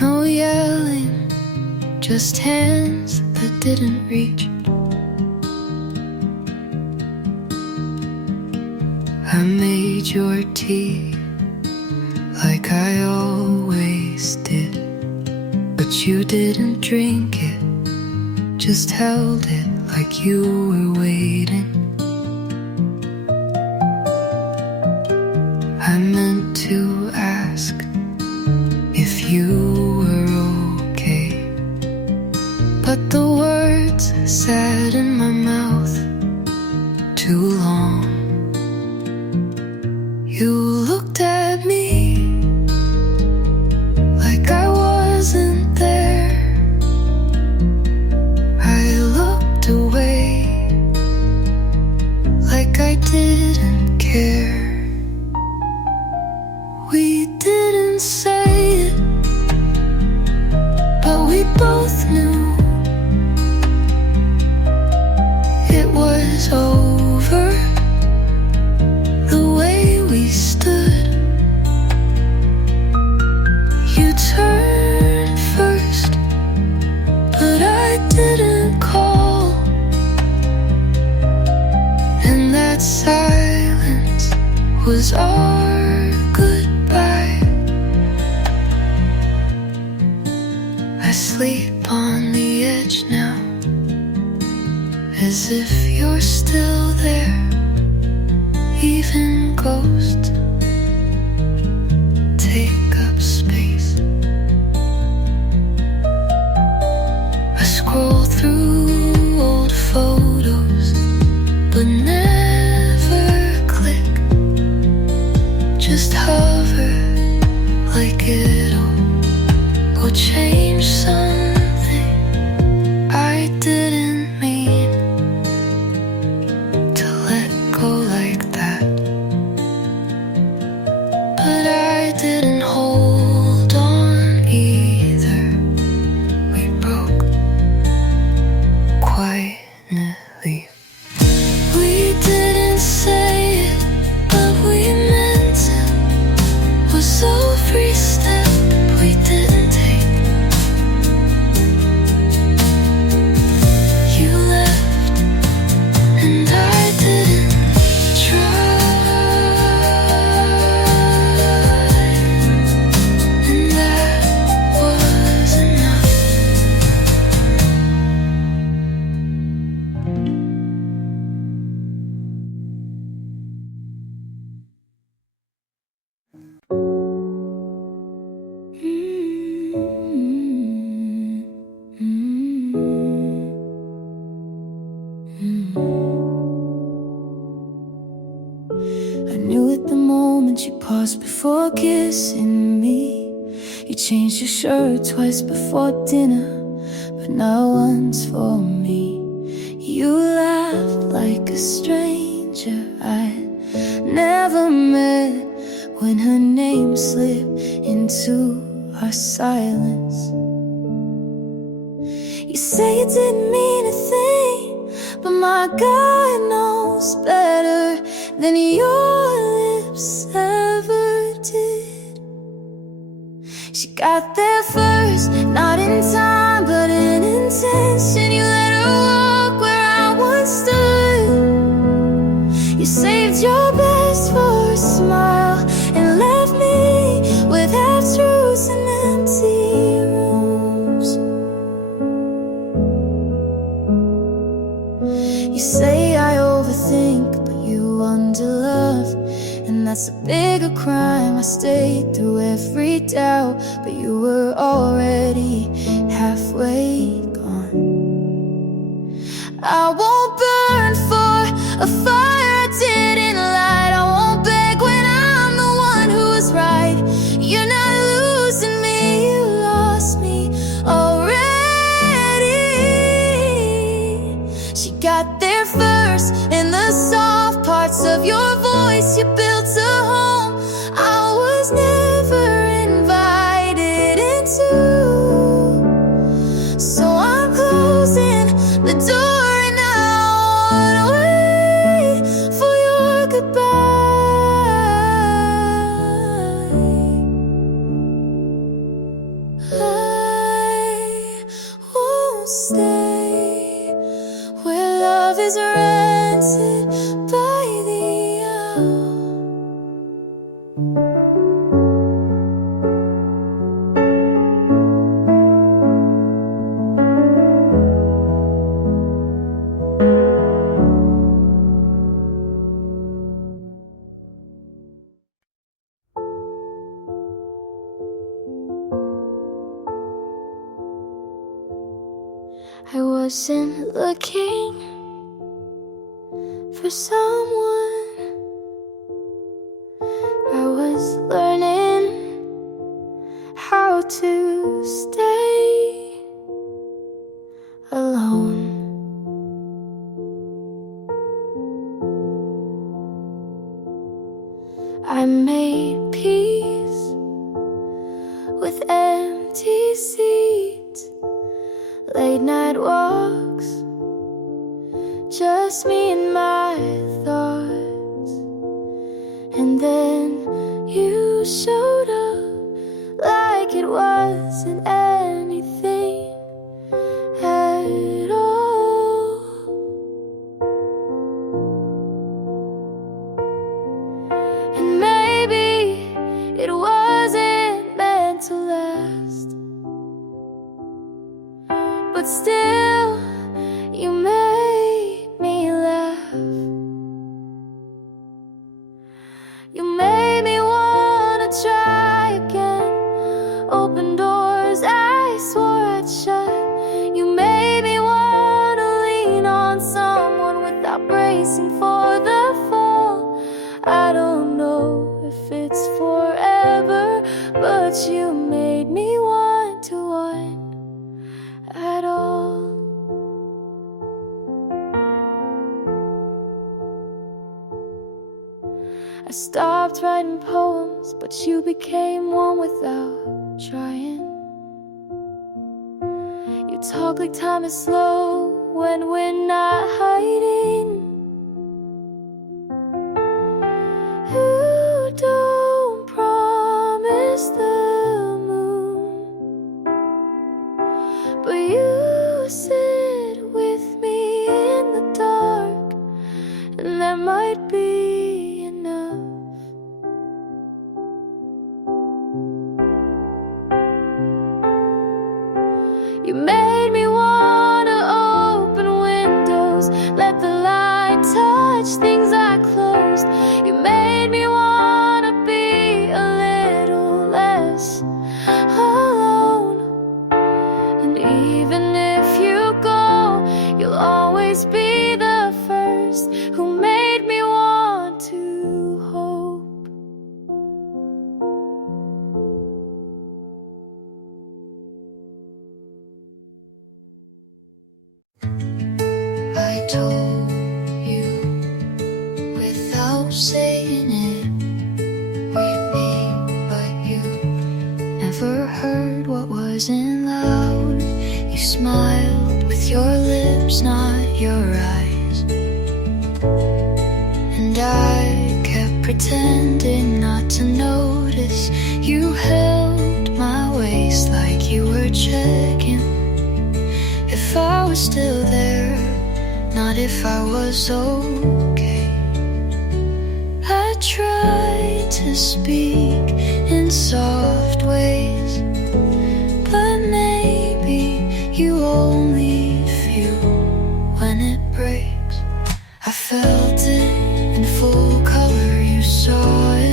No yelling, just hands that didn't reach. I made your tea like I always did, but you didn't drink it, just held it like you were waiting. I meant to ask if you were okay, but the words sat in my mouth too long. You looked at me like I wasn't there. I looked away like I didn't care. We didn't say it, but we both knew it was over. The way we stood, you turned first, but I didn't call. And that silence was our goodbye. I sleep on the edge now, as if you're still there. Even ghosts take up space. I scroll through old photos, but never click. Just hover like it'll change something. I didn't mean to let go like that, but I didn't hold on either. We broke quietly. We didn't say it, but we meant it. Was so free step we didn't take. You left and I didn't try, and that was enough. I knew at the moment you paused before kissing me. You changed your shirt twice before dinner, but not once for me. You laughed like a stranger I'd never met when her name slipped into our silence. You say you didn't mean a thing, but my God knows better than your lips ever did. She got there first, not in time, but in intention. You let her walk where I once stood. You saved your best for a smile. that's a bigger crime. I stayed through every doubt, but you were already halfway gone. I won't burn for a fire I didn't light. I won't beg when I'm the one who was right. You're not losing me, you lost me already. She got there first in the soft parts of your voice. You built a home I was never invited into. So I'm closing the door and I won't wait for your goodbye. I won't stay where love is rented by the hour. I wasn't looking for someone. I was learning how to stay alone. I made peace with empty seats, late night walks, just me and my thoughts. And then you showed up like it wasn't anything at all. And maybe it wasn't meant to last, but still, you made me laugh. You made me wanna try again, open doors I swore I'd shut. You made me wanna lean on someone without bracing for the fall. I don't know if it's forever, but you made me want to want at all. I stopped writing poems, but you became one without trying. You talk like time is slow when we're not hiding. You don't promise the moon, but you sit with me in the dark, and that might be enough. You made me wanna open windows, let the light touch things I closed. You made me wanna be a little less alone. And even if you go, you'll always be the first who made me want to hope. I told you without saying it we'd be, but you never heard what wasn't loud. You smiled with your lips, not your eyes, and I kept pretending not to notice. You held my waist like you were checking if I was still there, not if I was okay. I tried to speak in soft ways, but maybe you only feel when it breaks. I felt it in full color, you saw it.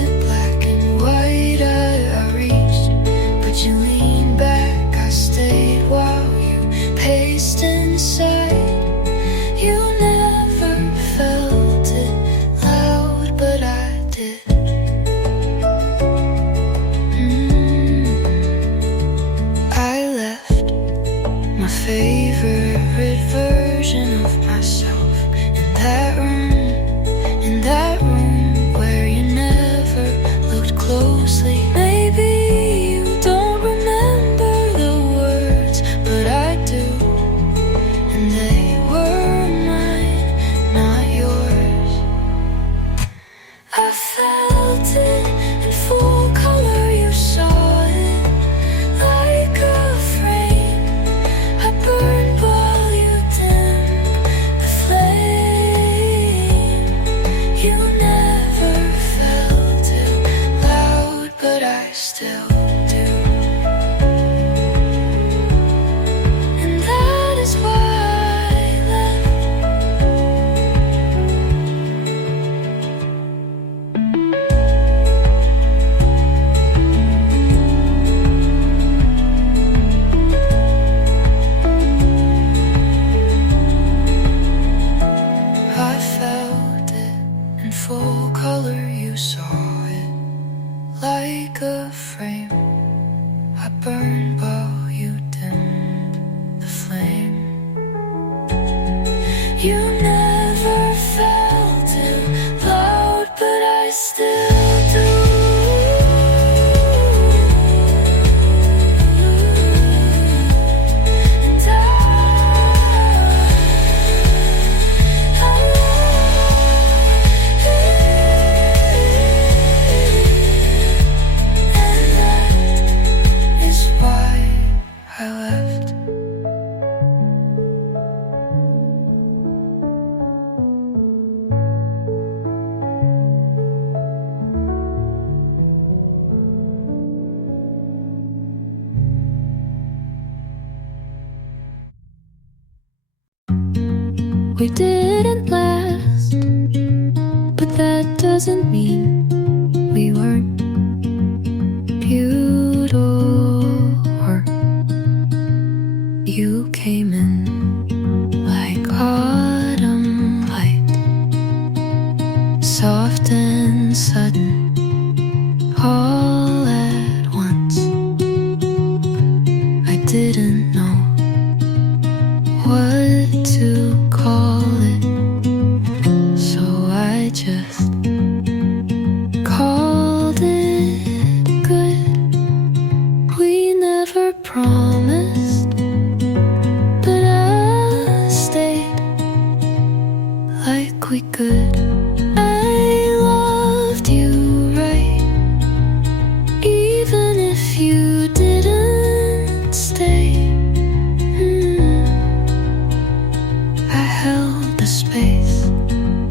it in full color. You saw it like a frame. I burned while you dimmed the flame. You never felt it loud, but I still do. And that is why full color, you saw it like a frame. I burned while you dimmed the flame. You never felt it loud, but I still do. And I left. We didn't last, but that doesn't mean we weren't beautiful. You came in like autumn light, soft and sudden, all at once. I didn't know what to call it, so I just called it good. We never promised, but I stayed like we could. I loved you right, even if you didn't stay. I held the space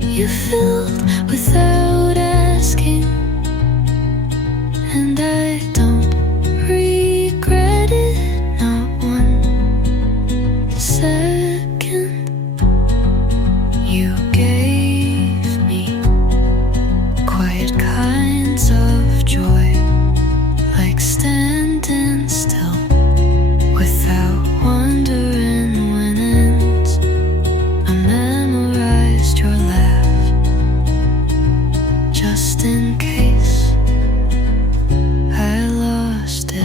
you filled without asking, and I don't regret it, not one second. You gave me quiet kinds of joy, like standing still without wondering when ends. I memorized your laugh just in case I lost it.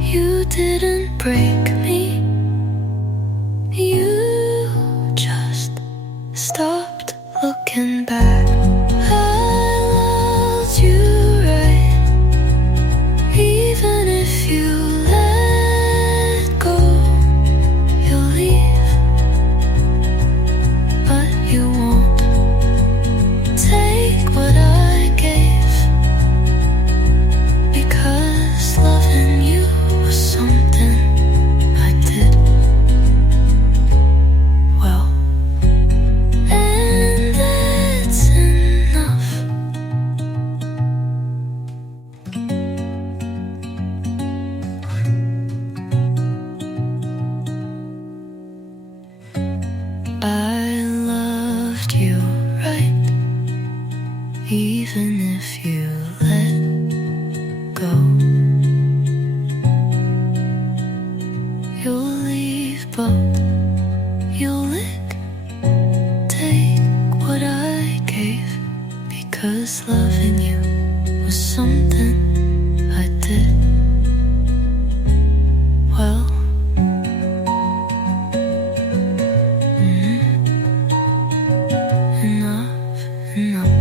You didn't break me, you just stopped looking back. I loved you right, even if you let go. You'll leave, but you won't take what I gave, because loving you was something I did well, and that's enough. I loved you right, even if you let go. You'll leave, but you'll lick, take what I gave, because loving you was something I did well. Enough, enough.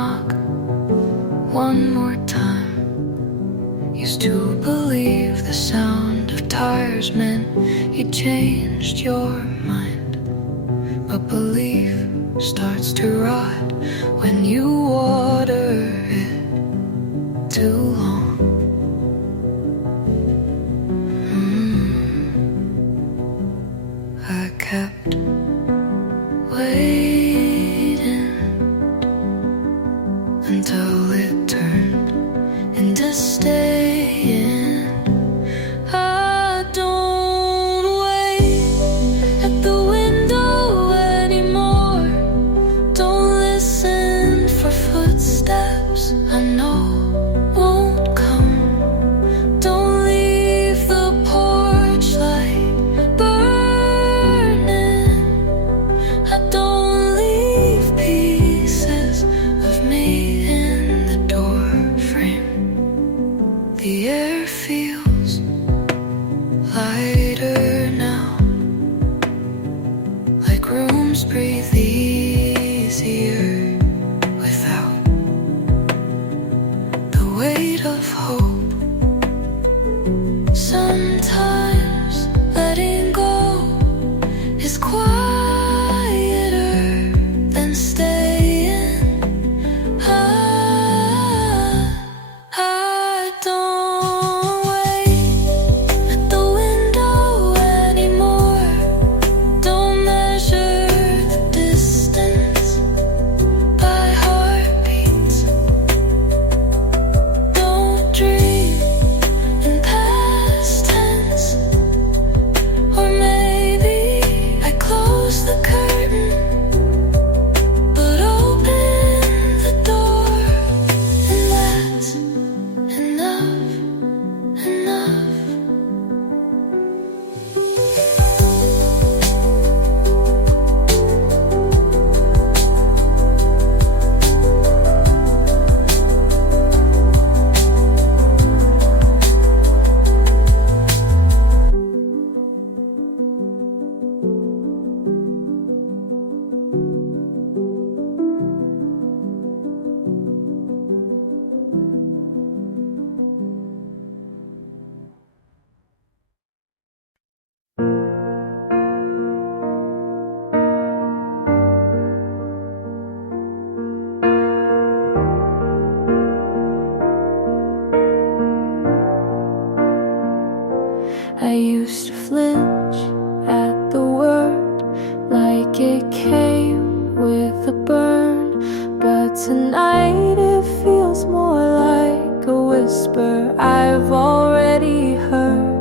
knock one more time. Used to believe the sound of tires meant you changed your mind, but belief starts to rot when you water it too long. I kept waiting until it turned into staying. I don't wait at the window anymore. Don't listen for footsteps I know won't come. Don't leave the porch light burning. I don't leave pieces of me in the door frame. The air feels lighter now, like rooms breathe easier without the weight of hope. Sometimes letting go is quieter than staying. I don't wait at the window anymore. Don't measure the distance by heartbeats. Don't dream in past tense. Or maybe I close the curtain, but open the door, and that's enough, enough. I used to flinch at the word like it came with a burn, but tonight it feels more like a whisper I've already heard.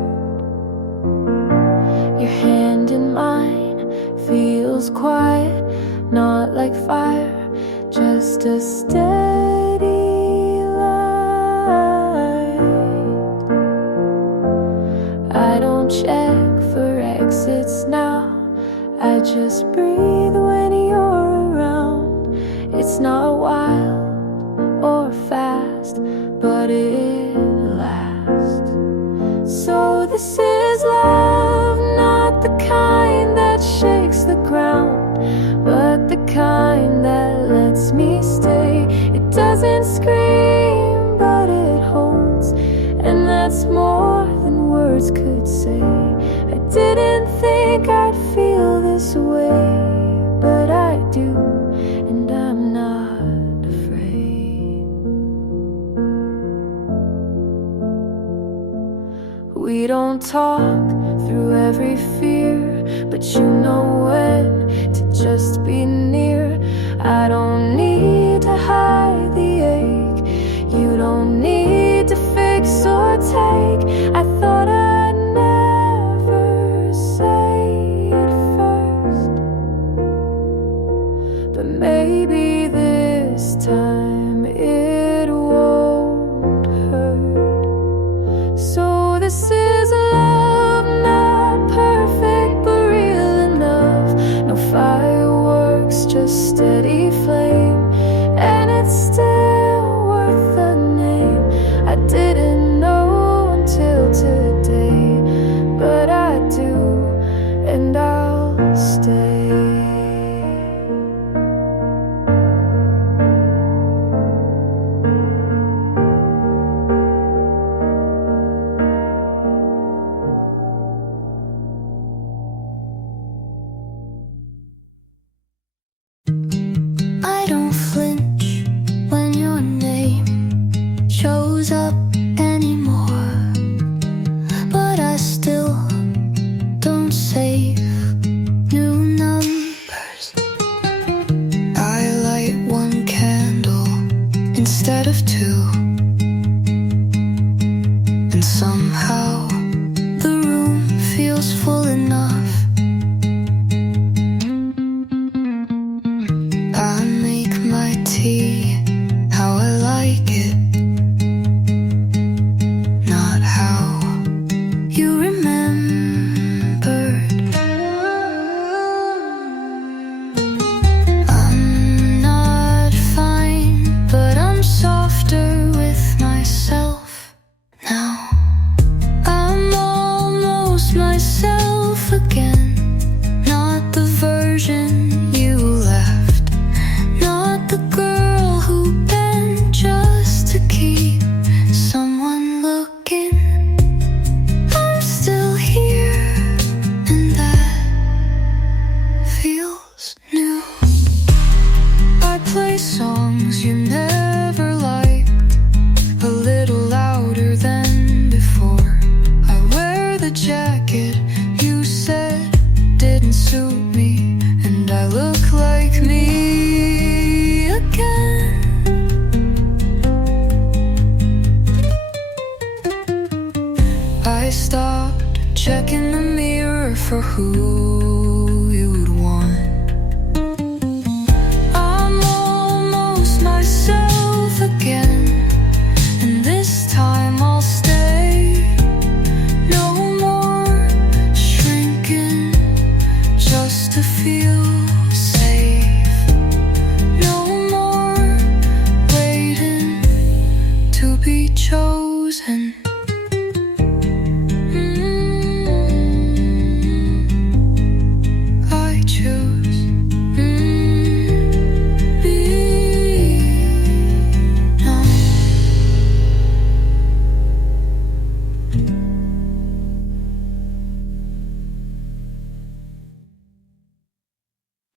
Your hand in mine feels quiet, not like fire, just a steady light. I don't check for exits now, I just breathe when you're around. It's not wild or fast, but it lasts. So this is love, not the kind that shakes the ground, but the kind that lets me stay. It doesn't scream, but it holds, and that's more than words could say. I didn't think I'd feel this way, but I do, and I'm not afraid. We don't talk through every fear, but you know when to just be near. I don't need to hide the ache, you don't need to fix or take. I thought I'd never say it first, but maybe this time it won't hurt. So this is love, not perfect but real enough. No fireworks, just steady flame. instead of two. And somehow the room feels full enough. I make my tea how I like it, not how you remembered. I'm not fine, but I'm softer with myself now. I'm almost myself again, not the version you left, not the girl who bent just to keep someone looking. I'm still here, and that feels new. I play songs you never liked, a little louder than before. I wear the jacket you said didn't suit me, and I look like me again. I stopped checking the mirror for who you would want. I'm almost myself again, and this time I'll stay. No more shrinking just to feel